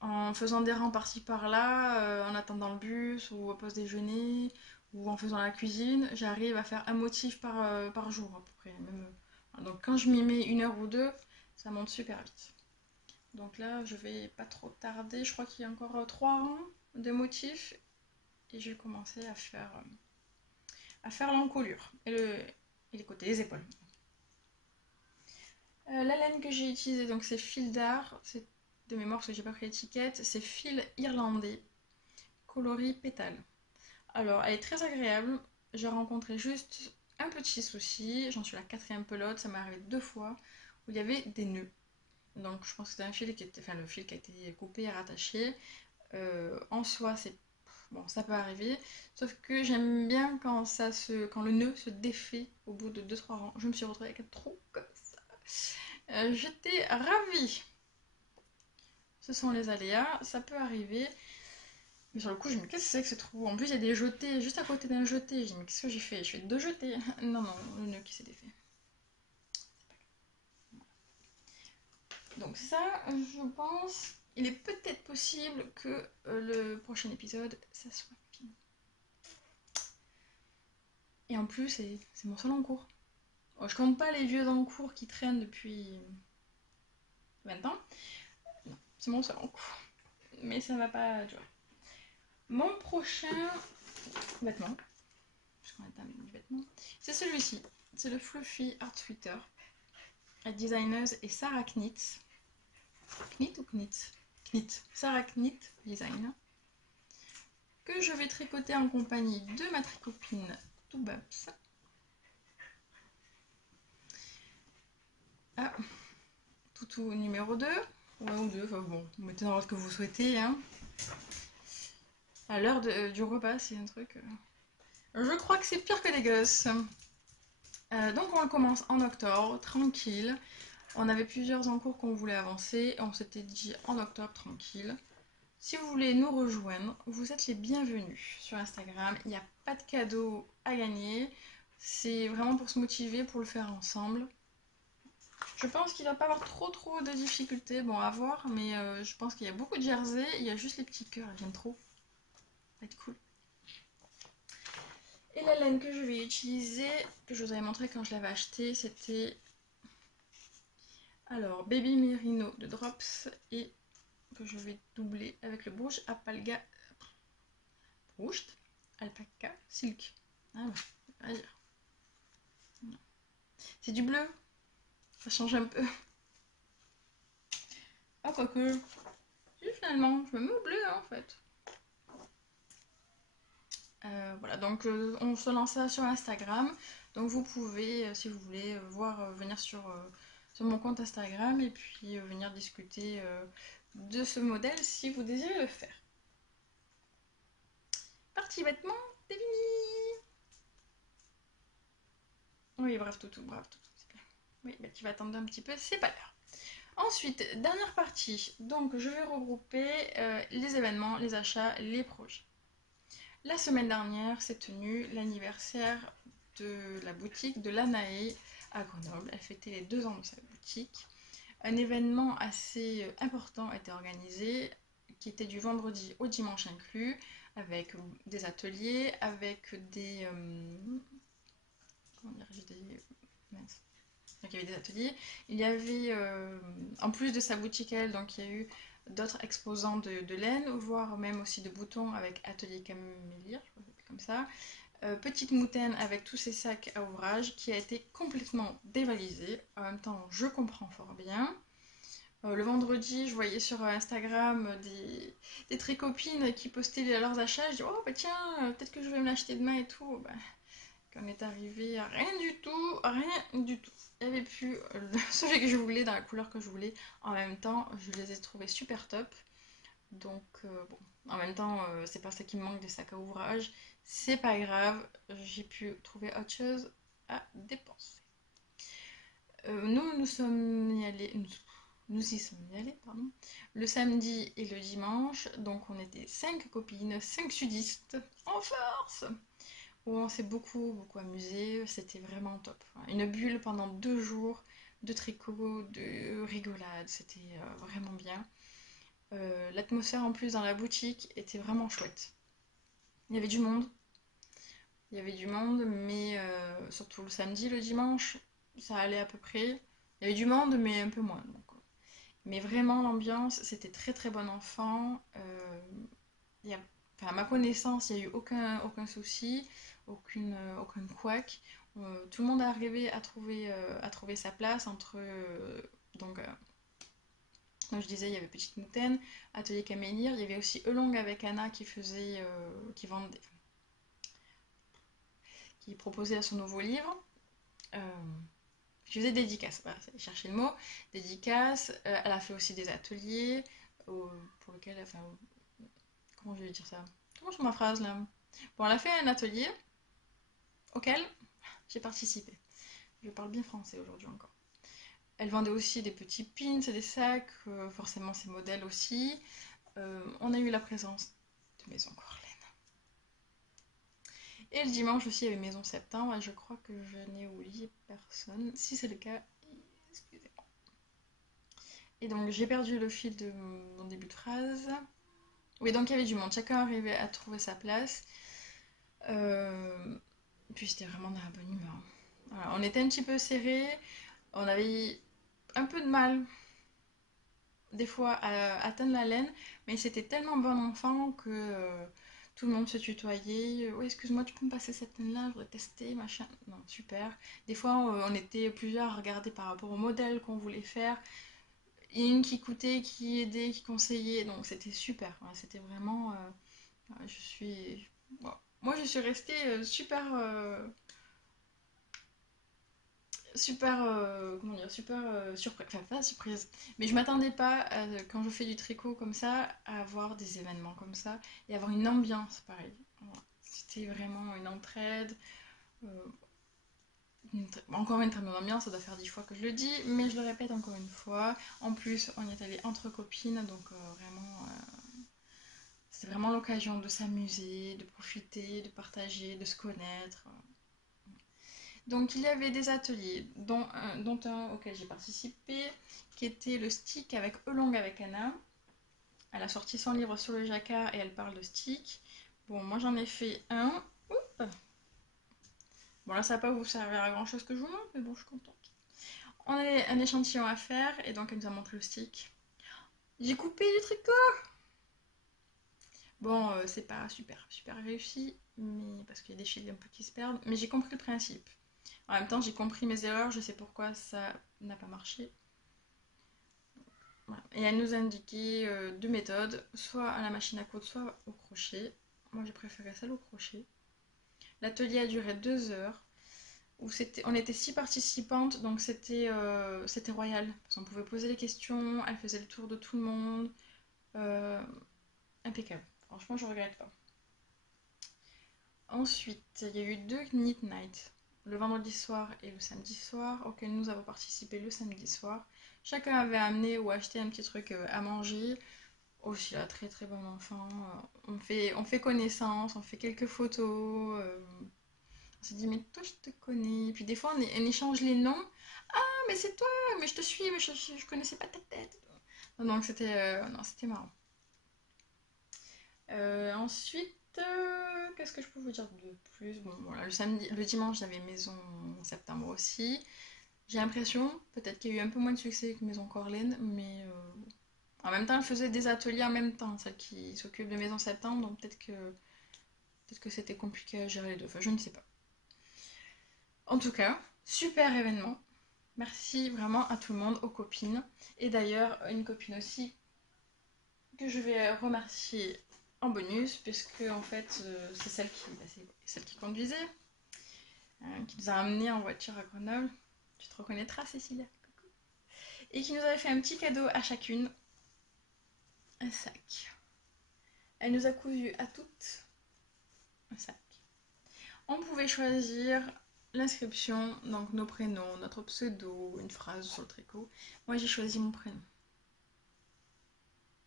En faisant des rangs par-ci par-là, en attendant le bus ou au poste déjeuner ou en faisant la cuisine, j'arrive à faire un motif par jour à peu près. Même, donc quand je m'y mets 1 heure ou 2, ça monte super vite. Donc là, je vais pas trop tarder. Je crois qu'il y a encore 3 rangs de motifs et je vais commencer à faire l'encolure et les côtés, les épaules. La laine que j'ai utilisée, donc c'est fil d'art, c'est de mémoire parce que j'ai pas pris l'étiquette, c'est fil irlandais, coloris pétale. Alors, elle est très agréable. J'ai rencontré juste un petit souci, j'en suis la 4e pelote, ça m'est arrivé 2 fois, où il y avait des nœuds. Donc je pense que c'était un fil qui était, enfin le fil qui a été coupé et rattaché. En soi, c'est bon, ça peut arriver. Sauf que j'aime bien quand le nœud se défait au bout de 2-3 rangs. Je me suis retrouvée avec un trou comme ça. J'étais ravie. Ce sont les aléas, ça peut arriver. Mais sur le coup, je me dis, qu'est-ce que c'est que ce trou? En plus, il y a des jetés juste à côté d'un jeté. Je dis, mais qu'est-ce que j'ai fait? Je fais 2 jetés. Non, non, le nœud qui s'est défait. Donc ça, je pense, il est peut-être possible que le prochain épisode, ça soit fini. Et en plus, c'est mon seul en cours. Oh, je compte pas les vieux en cours qui traînent depuis 20 ans. Non, c'est mon seul en cours. Mais ça va pas durer. Mon prochain vêtement, puisqu'on est un vêtement, c'est celui-ci. C'est le Fluffy Art Sweater. La designeuse est Sarah Knit. Knit ou Knit? Knit. Sarah Knit Design. Que je vais tricoter en compagnie de ma tricopine Toubabs. Ah, toutou numéro 2. Ouais, ou 2, enfin bon, vous mettez dans l'ordre que vous souhaitez. Hein. À l'heure du repas, c'est un truc. Je crois que c'est pire que des gosses. Donc on le commence en octobre, tranquille. On avait plusieurs encours qu'on voulait avancer. On s'était dit en octobre, tranquille. Si vous voulez nous rejoindre, vous êtes les bienvenus sur Instagram. Il n'y a pas de cadeau à gagner. C'est vraiment pour se motiver, pour le faire ensemble. Je pense qu'il ne doit pas avoir trop de difficultés. Bon, à voir, mais je pense qu'il y a beaucoup de jersey. Il y a juste les petits cœurs, j'aime trop. Ça va être cool. Et la laine que je vais utiliser, que je vous avais montré quand je l'avais acheté, c'était alors Baby Merino de Drops et que je vais doubler avec le Bruges Alpaca Silk. Ah ouais, c'est du bleu, ça change un peu. Ah, quoique, si, finalement, je me mets au bleu hein, en fait. Voilà, donc on se lance ça sur Instagram. Donc vous pouvez, si vous voulez, venir sur mon compte Instagram et puis venir discuter de ce modèle si vous désirez le faire. Partie vêtements, c'est fini. Oui, bref, brave toutou, c'est bien. Oui, bah, tu vas attendre un petit peu, c'est pas l'heure. Ensuite, dernière partie. Donc je vais regrouper les événements, les achats, les projets. La semaine dernière s'est tenu l'anniversaire de la boutique de l'Anae à Grenoble. Elle fêtait les 2 ans de sa boutique. Un événement assez important a été organisé, qui était du vendredi au dimanche inclus, avec des ateliers, avec des... comment dire, mince. Donc il y avait des ateliers. Il y avait, en plus de sa boutique elle, donc il y a eu d'autres exposants de laine, voire même aussi de boutons avec atelier camélire, je crois que c'est comme ça. Petite moutaine avec tous ces sacs à ouvrage qui a été complètement dévalisé. En même temps, je comprends fort bien. Le vendredi, je voyais sur Instagram des très copines qui postaient leurs achats. Je dis, oh bah tiens, peut-être que je vais me l'acheter demain et tout. Bah, quand on est arrivé, rien du tout, rien du tout. Il n'y avait plus celui que je voulais, dans la couleur que je voulais. En même temps, je les ai trouvés super top. Donc, bon, en même temps, c'est pas ça qui me manque des sacs à ouvrage. C'est pas grave, j'ai pu trouver autre chose à dépenser. Nous sommes y allés, nous y sommes y allés, pardon, le samedi et le dimanche. Donc, on était 5 copines, 5 sudistes, en force! Où on s'est beaucoup amusé. C'était vraiment top. Une bulle pendant 2 jours de tricot, de rigolade. C'était vraiment bien. L'atmosphère en plus dans la boutique était vraiment chouette. Il y avait du monde, il y avait du monde, mais surtout le samedi, le dimanche, ça allait à peu près. Il y avait du monde, mais un peu moins. Donc. Mais vraiment, l'ambiance, c'était très bon enfant. Il y a- enfin, à ma connaissance, il n'y a eu aucun souci, aucun couac. Tout le monde est arrivé à trouver sa place entre. Donc, comme je disais, il y avait Petite Moutaine, Atelier Camélir. Il y avait aussi Elong avec Anna qui proposait son nouveau livre. Euh, je faisais dédicace, voilà, chercher le mot. Dédicace. Elle a fait aussi des ateliers pour lesquels, enfin, comment je vais dire ça? Comment je fais ma phrase là? Bon, elle a fait un atelier auquel j'ai participé. Je parle bien français aujourd'hui encore. Elle vendait aussi des petits pins et des sacs, forcément ses modèles aussi. On a eu la présence de Maison Corlène. Et le dimanche aussi, il y avait Maison Septembre. Et je crois que je n'ai oublié personne. Si c'est le cas, excusez-moi. Et donc, j'ai perdu le fil de mon début de phrase. Oui, donc il y avait du monde. Chacun arrivait à trouver sa place. Euh, Puis j'étais vraiment dans la bonne humeur. Voilà, on était un petit peu serrés. On avait un peu de mal des fois à atteindre la laine, mais c'était tellement bon enfant que tout le monde se tutoyait. Oui, excuse-moi, tu peux me passer cette laine-là, je voudrais tester, machin. Non, super. Des fois, on était plusieurs à regarder par rapport au modèle qu'on voulait faire. Il y a une qui coûtait, qui aidait, qui conseillait, donc c'était super. Voilà, c'était vraiment. Je suis. Bon, moi, je suis restée comment dire, super surprise, enfin pas surprise, mais je m'attendais pas quand je fais du tricot comme ça à avoir des événements comme ça et avoir une ambiance pareille. Voilà. C'était vraiment une entraide, euh, encore une très bonne ambiance, ça doit faire 10 fois que je le dis, mais je le répète encore une fois. En plus, on y est allé entre copines, donc vraiment, c'était vraiment l'occasion de s'amuser, de profiter, de partager, de se connaître. Donc il y avait des ateliers, dont un auquel j'ai participé, qui était le stick avec Elong avec Anna. Elle a sorti son livre sur le jacquard et elle parle de stick. Bon, moi j'en ai fait un. Oups. Bon là ça va pas vous servir à grand chose que je vous montre, mais bon je suis contente. On avait un échantillon à faire et donc elle nous a montré le stick. J'ai coupé du tricot. Bon, c'est pas super réussi, mais parce qu'il y a des fils un peu qui se perdent, mais j'ai compris le principe. En même temps, j'ai compris mes erreurs, je sais pourquoi ça n'a pas marché. Voilà. Et elle nous a indiqué 2 méthodes, soit à la machine à coudre, soit au crochet. Moi j'ai préféré celle au crochet. L'atelier a duré 2 heures. On était 6 participantes, donc c'était royal. Parce qu'on pouvait poser les questions, elle faisait le tour de tout le monde. Euh, Impeccable. Franchement, je regrette pas. Ensuite, il y a eu 2 knit nights, le vendredi soir et le samedi soir, auxquels nous avons participé le samedi soir. Chacun avait amené ou acheté un petit truc à manger. Aussi, un très bon enfant. On fait connaissance, on fait quelques photos. On s'est dit, mais toi, je te connais. Puis des fois, on échange les noms. Ah, mais c'est toi, mais je te suis, mais je connaissais pas ta tête. Donc, c'était marrant. Ensuite, qu'est-ce que je peux vous dire de plus? Bon, voilà, le dimanche, j'avais Maison Septembre aussi. J'ai l'impression, peut-être qu'il y a eu un peu moins de succès que Maison Corlène, mais en même temps, elle faisait des ateliers en même temps, celle qui s'occupe de Maison Septembre, donc peut-être que c'était compliqué à gérer les deux. Enfin, je ne sais pas. En tout cas, super événement. Merci vraiment à tout le monde, aux copines. Et d'ailleurs, une copine aussi que je vais remercier en bonus, puisque en fait, c'est celle qui conduisait, hein, qui nous a amenés en voiture à Grenoble. Tu te reconnaîtras, Cécilia. Et qui nous avait fait un petit cadeau à chacune, un sac. Elle nous a cousu à toutes un sac. On pouvait choisir l'inscription, donc nos prénoms, notre pseudo, une phrase sur le tricot. Moi, j'ai choisi mon prénom.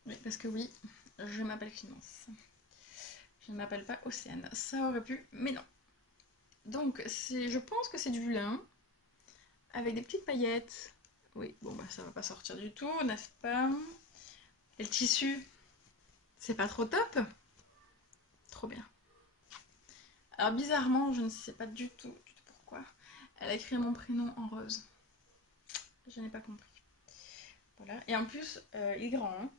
Oui, parce que oui, je m'appelle Clémence. Je ne m'appelle pas Océane. Ça aurait pu, mais non. Donc, je pense que c'est du lin avec des petites paillettes. Oui, bon, bah ça va pas sortir du tout, n'est-ce pas? Et le tissu, c'est pas trop top? Trop bien. Alors, bizarrement, je ne sais pas du tout pourquoi, elle a écrit mon prénom en rose. Je n'ai pas compris. Voilà. Et en plus, il est grand, hein.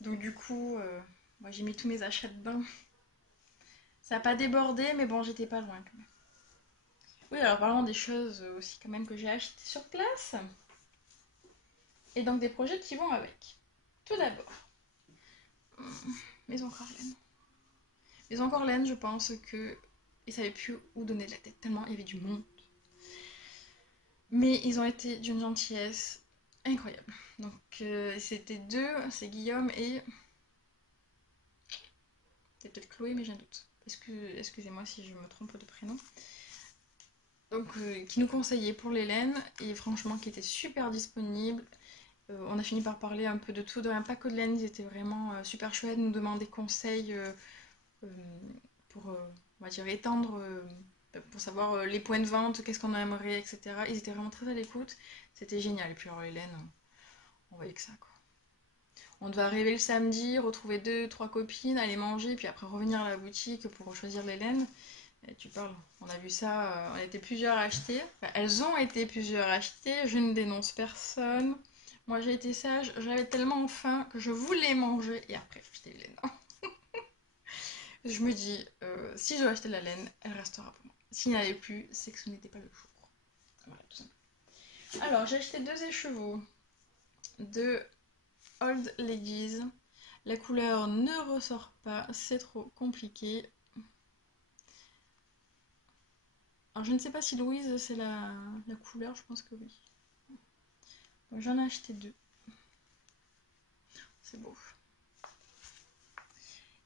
Donc, du coup, moi j'ai mis tous mes achats dedans. Ça n'a pas débordé, mais bon, j'étais pas loin quand même. Oui, alors parlons des choses aussi quand même que j'ai achetées sur place. Et donc des projets qui vont avec. Tout d'abord, Maison Corlène. Maison Corlène, je pense que ils savaient plus où donner de la tête tellement il y avait du monde. Mais ils ont été d'une gentillesse incroyable. Donc c'était deux, c'est Guillaume et c'est peut-être Chloé, mais j'ai un doute. Excusez-moi si je me trompe de prénom. Donc qui nous conseillait pour les laines et franchement qui était super disponible. On a fini par parler un peu de tout, de rien, pas que de laine, ils étaient vraiment super chouettes, nous demandaient conseils euh, pour, on va dire, étendre, pour savoir les points de vente, qu'est-ce qu'on aimerait, etc. Ils étaient vraiment très à l'écoute, c'était génial. Et puis alors les laines, on voyait que ça, quoi. On devait arriver le samedi, retrouver deux, trois copines, aller manger, puis après revenir à la boutique pour choisir les laines. Et tu parles, on a vu ça, on était plusieurs à acheter. Enfin, elles ont été plusieurs à acheter, je ne dénonce personne. Moi j'ai été sage, j'avais tellement faim que je voulais manger et après acheter les laines. Je me dis, si je dois acheter la laine, elle restera pour moi. S'il n'y en avait plus, c'est que ce n'était pas le jour. Voilà, tout simplement. Alors j'ai acheté deux écheveaux de Old Ladies. La couleur ne ressort pas, c'est trop compliqué. Alors je ne sais pas si Louise c'est la couleur, je pense que oui. Donc j'en ai acheté deux. C'est beau.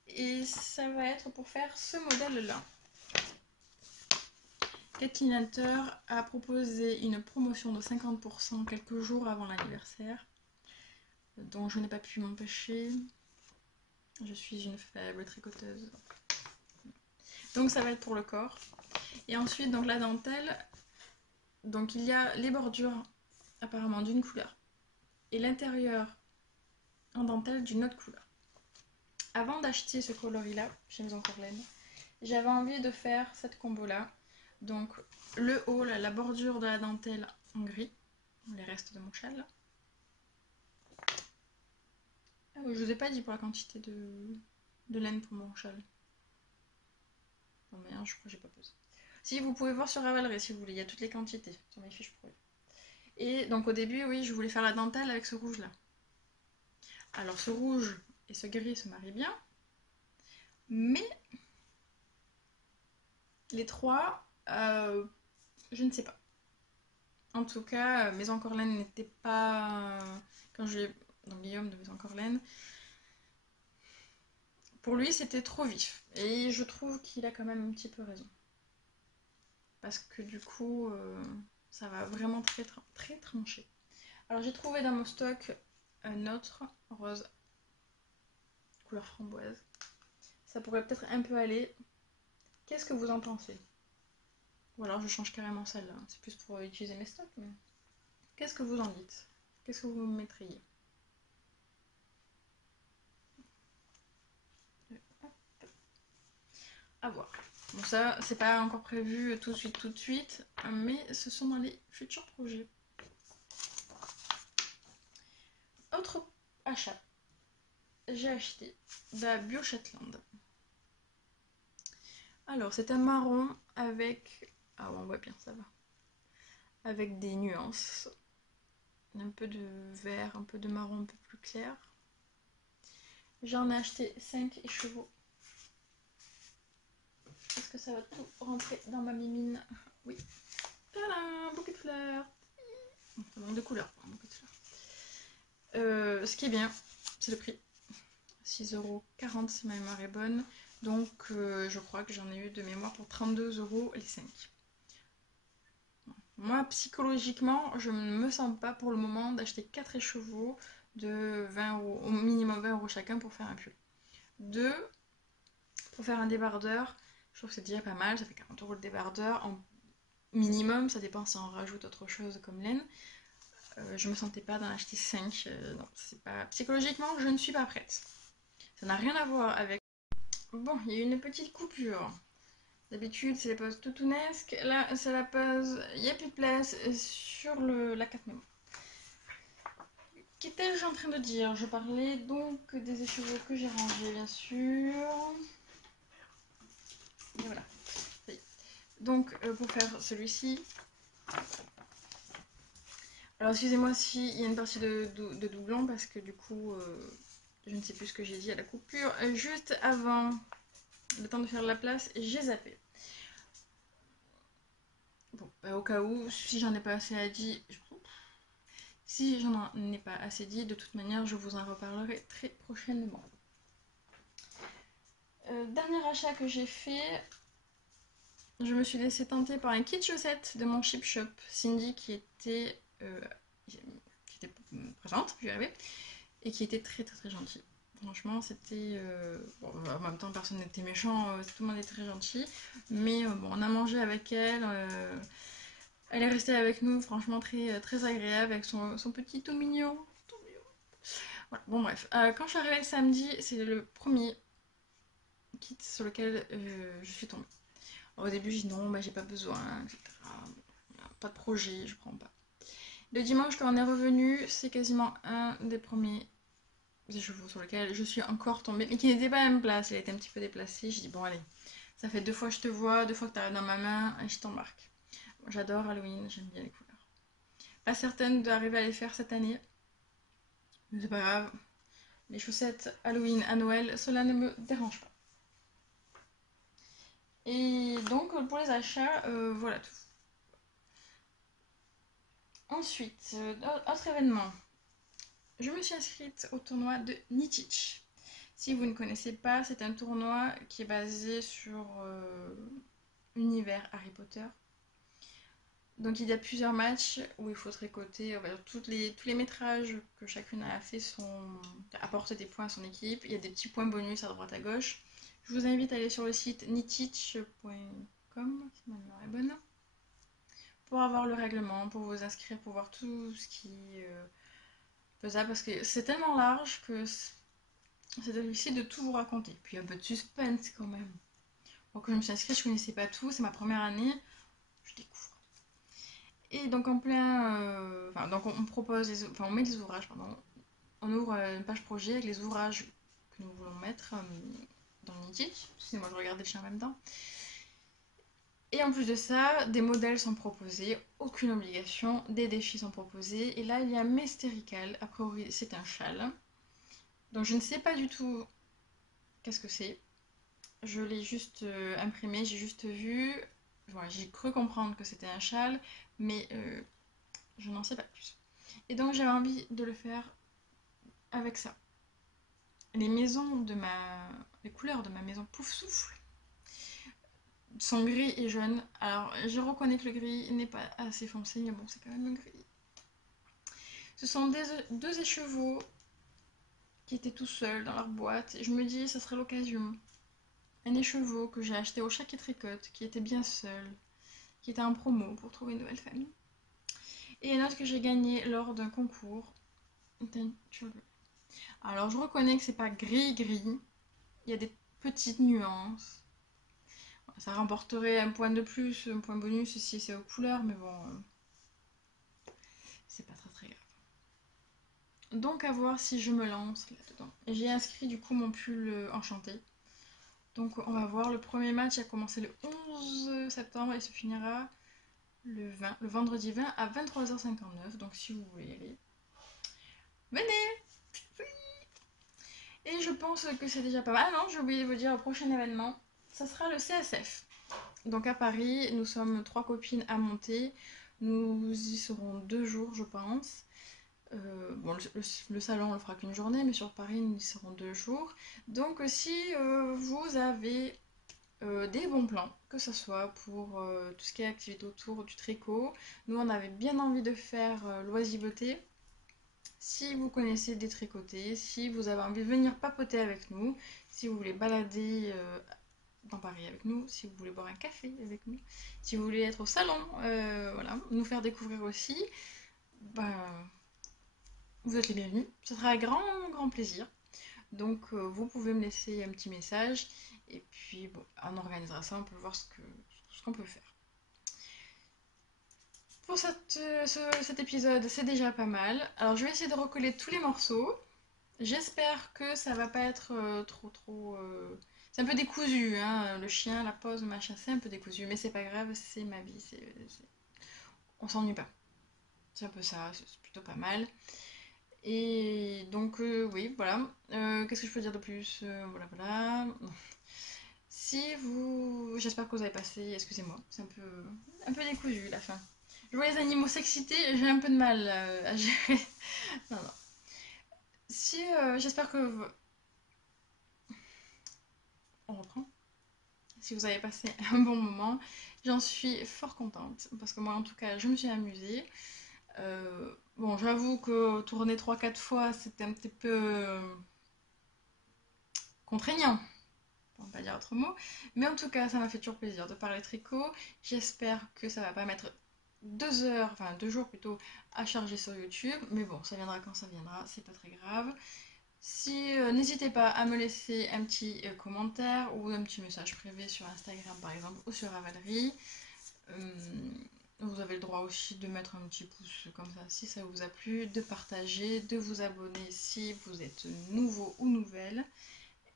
Et ça va être pour faire ce modèle-là. Kathleen Hunter a proposé une promotion de 50% quelques jours avant l'anniversaire, dont je n'ai pas pu m'empêcher. Je suis une faible tricoteuse. Donc ça va être pour le corps. Et ensuite, donc la dentelle. Donc il y a les bordures apparemment d'une couleur et l'intérieur en dentelle d'une autre couleur. Avant d'acheter ce coloris-là chez Maison Corlène, j'avais envie de faire cette combo-là. Donc le haut, là, la bordure de la dentelle en gris, les restes de mon châle. Ah oui, je vous ai pas dit pour la quantité de laine pour mon châle. Non mais je crois que j'ai pas posé. Si, vous pouvez voir sur Ravelry si vous voulez, il y a toutes les quantités sur mes fiches produits. Et donc au début, oui, je voulais faire la dentelle avec ce rouge-là. Alors ce rouge et ce gris se marient bien, mais les trois, je ne sais pas. En tout cas, Maison Corlène n'était pas... Quand je donc Guillaume de Maison Corlène, pour lui c'était trop vif. Et je trouve qu'il a quand même un petit peu raison. Parce que du coup, ça va vraiment très trancher. Alors j'ai trouvé dans mon stock un autre rose couleur framboise. Ça pourrait peut-être un peu aller. Qu'est-ce que vous en pensez? Ou alors je change carrément celle-là. C'est plus pour utiliser mes stocks. Mais... Qu'est-ce que vous en dites? Qu'est-ce que vous me mettriez? À voir. Bon ça, c'est pas encore prévu tout de suite, mais ce sont dans les futurs projets. Autre achat. J'ai acheté de la Bio Shetland. Alors, c'est un marron avec... Ah, on voit bien, ça va. avec des nuances. Un peu de vert, un peu de marron un peu plus clair. J'en ai acheté 5 écheveaux. Est-ce que ça va tout rentrer dans ma mimine? Oui. Tadam, bouquet de fleurs. Ça manque de couleurs, un bouquet de fleurs. Ce qui est bien, c'est le prix. 6,40 € si ma mémoire est bonne. Donc je crois que j'en ai eu de mémoire pour 32 € les 5. Moi, psychologiquement, je ne me sens pas pour le moment d'acheter 4 écheveaux de 20 €, au minimum 20 € chacun pour faire un pull. 2, pour faire un débardeur, je trouve que c'est déjà pas mal, ça fait 40 € le débardeur. En minimum, ça dépend si on rajoute autre chose comme laine. Je me sentais pas d'en acheter 5. Non, c'est pas... Psychologiquement, je ne suis pas prête. Ça n'a rien à voir avec... Bon, il y a une petite coupure. D'habitude, c'est les poses toutounesques. Là, c'est la pose... Il n'y a plus de place sur la carte mémoire. Qu'étais-je en train de dire? Je parlais donc des écheveaux que j'ai rangés, bien sûr. Et voilà. Donc, pour faire celui-ci... Alors, excusez-moi s'il y a une partie de doublon, parce que du coup, je ne sais plus ce que j'ai dit à la coupure. Juste avant le temps de faire la place, j'ai zappé. Bon, au cas où, si j'en ai pas assez à dire... Si j'en ai pas assez dit, de toute manière, je vous en reparlerai très prochainement. Dernier achat que j'ai fait, je me suis laissée tenter par un kit chaussettes de mon Chip Shop, Cindy, qui était présente, j'y arrivais, et qui était très très très gentille. Franchement, c'était... bon, en même temps, personne n'était méchant, tout le monde était très gentil, mais bon, on a mangé avec elle. Elle est restée avec nous, franchement très, très agréable, avec son petit tout mignon. Tout mignon. Voilà. Bon bref, quand je suis arrivée le samedi, c'est le premier kit sur lequel je suis tombée. Alors, au début, j'ai dit non, bah, j'ai pas besoin, etc. Pas de projet, je prends pas. Le dimanche, quand on est revenu, c'est quasiment un des premiers écheveaux sur lesquels je suis encore tombée, mais qui n'était pas à la même place, il était un petit peu déplacé. J'ai dit bon, allez, ça fait 2 fois que je te vois, 2 fois que tu arrives dans ma main, et je t'embarque. Bon, j'adore Halloween, j'aime bien les couleurs. Pas certaine d'arriver à les faire cette année, mais c'est pas grave. Les chaussettes Halloween à Noël, cela ne me dérange pas. Et donc pour les achats, voilà tout. Ensuite, autre événement. Je me suis inscrite au tournoi de Nitich. Si vous ne connaissez pas, c'est un tournoi qui est basé sur l'univers Harry Potter. Donc il y a plusieurs matchs où il faut tricoter, tous les métrages que chacune a fait apportent des points à son équipe. Il y a des petits points bonus à droite à gauche. Je vous invite à aller sur le site nitich.com, si ma mémoire est bonne, pour avoir le règlement, pour vous inscrire, pour voir tout ce qui est faisable, parce que c'est tellement large que c'est difficile de tout vous raconter. Puis un peu de suspense quand même. Bon, quand je me suis inscrite, je connaissais pas tout, c'est ma première année, je découvre. Et donc en plein... donc on propose, on met les ouvrages, pardon. On ouvre une page projet avec les ouvrages que nous voulons mettre dans le Nitich. Excusez-moi, je regardais le chien en même temps. Et en plus de ça, des modèles sont proposés, aucune obligation, des défis sont proposés. Et là, il y a Mestérical, a priori c'est un châle. Donc je ne sais pas du tout qu'est-ce que c'est. Je l'ai juste imprimé, j'ai juste vu. Voilà, j'ai cru comprendre que c'était un châle, mais je n'en sais pas plus. Et donc j'avais envie de le faire avec ça. Les couleurs de ma maison Pouf Souffle sont gris et jaune. Alors je reconnais que le gris n'est pas assez foncé, mais bon, c'est quand même le gris. Ce sont deux écheveaux qui étaient tout seuls dans leur boîte. Et je me dis, ça serait l'occasion. Un écheveau que j'ai acheté au Chat qui Tricote, qui était bien seul, qui était en promo pour trouver une nouvelle famille. Et un autre que j'ai gagné lors d'un concours. Alors je reconnais que c'est pas gris-gris. Il y a des petites nuances. Ça remporterait un point de plus, un point bonus si c'est aux couleurs, mais bon, c'est pas très très grave. Donc à voir si je me lance là-dedans. Et j'ai inscrit du coup mon pull enchanté. Donc on va voir, le premier match a commencé le 11 septembre et se finira le vendredi 20 à 23h59. Donc si vous voulez y aller, venez. Et je pense que c'est déjà pas mal. Ah non, j'ai oublié de vous dire, le prochain événement, ça sera le CSF. Donc à Paris, nous sommes 3 copines à monter. Nous y serons 2 jours, je pense. Bon, le salon, on le fera qu'une journée, mais sur Paris, nous y serons 2 jours. Donc si vous avez des bons plans, que ce soit pour tout ce qui est activité autour du tricot, nous on avait bien envie de faire l'oisiveté. Si vous connaissez des tricotés, si vous avez envie de venir papoter avec nous, si vous voulez balader dans Paris avec nous, si vous voulez boire un café avec nous, si vous voulez être au salon, voilà, nous faire découvrir aussi, ben, vous êtes les bienvenus. Ce sera un grand plaisir. Donc vous pouvez me laisser un petit message et puis bon, on organisera ça, on peut voir ce qu'on peut faire. Pour cet épisode, c'est déjà pas mal. Alors je vais essayer de recoller tous les morceaux. J'espère que ça va pas être trop. C'est un peu décousu, hein. Le chien, la pause, machin, c'est un peu décousu, mais c'est pas grave, c'est ma vie. On s'ennuie pas. C'est un peu ça, c'est plutôt pas mal. Et donc, oui, voilà. Qu'est-ce que je peux dire de plus? Voilà. Si vous. J'espère que vous avez passé. Excusez-moi, c'est un peu décousu la fin. Je vois les animaux s'exciter, j'ai un peu de mal à gérer. Non, non. Si, j'espère que. On reprend. Si vous avez passé un bon moment, j'en suis fort contente. Parce que moi, en tout cas, je me suis amusée. Bon, j'avoue que tourner 3-4 fois, c'était un petit peu contraignant, pour ne pas dire autre mot. Mais en tout cas, ça m'a fait toujours plaisir de parler tricot. J'espère que ça va pas mettre 2 heures, enfin 2 jours plutôt, à charger sur YouTube. Mais bon, ça viendra quand ça viendra, c'est pas très grave. Si, n'hésitez pas à me laisser un petit commentaire ou un petit message privé sur Instagram par exemple ou sur Ravelry. Vous avez le droit aussi de mettre un petit pouce comme ça si ça vous a plu, de partager, de vous abonner si vous êtes nouveau ou nouvelle.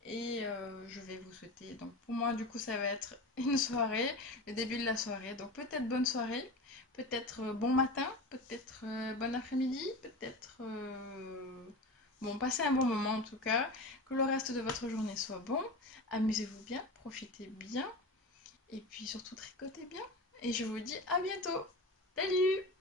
Et je vais vous souhaiter, donc pour moi du coup ça va être une soirée, le début de la soirée, donc peut-être bonne soirée, peut-être bon matin, peut-être bon après-midi, peut-être bon, passez un bon moment en tout cas, que le reste de votre journée soit bon, amusez-vous bien, profitez bien, et puis surtout tricotez bien, et je vous dis à bientôt. Salut!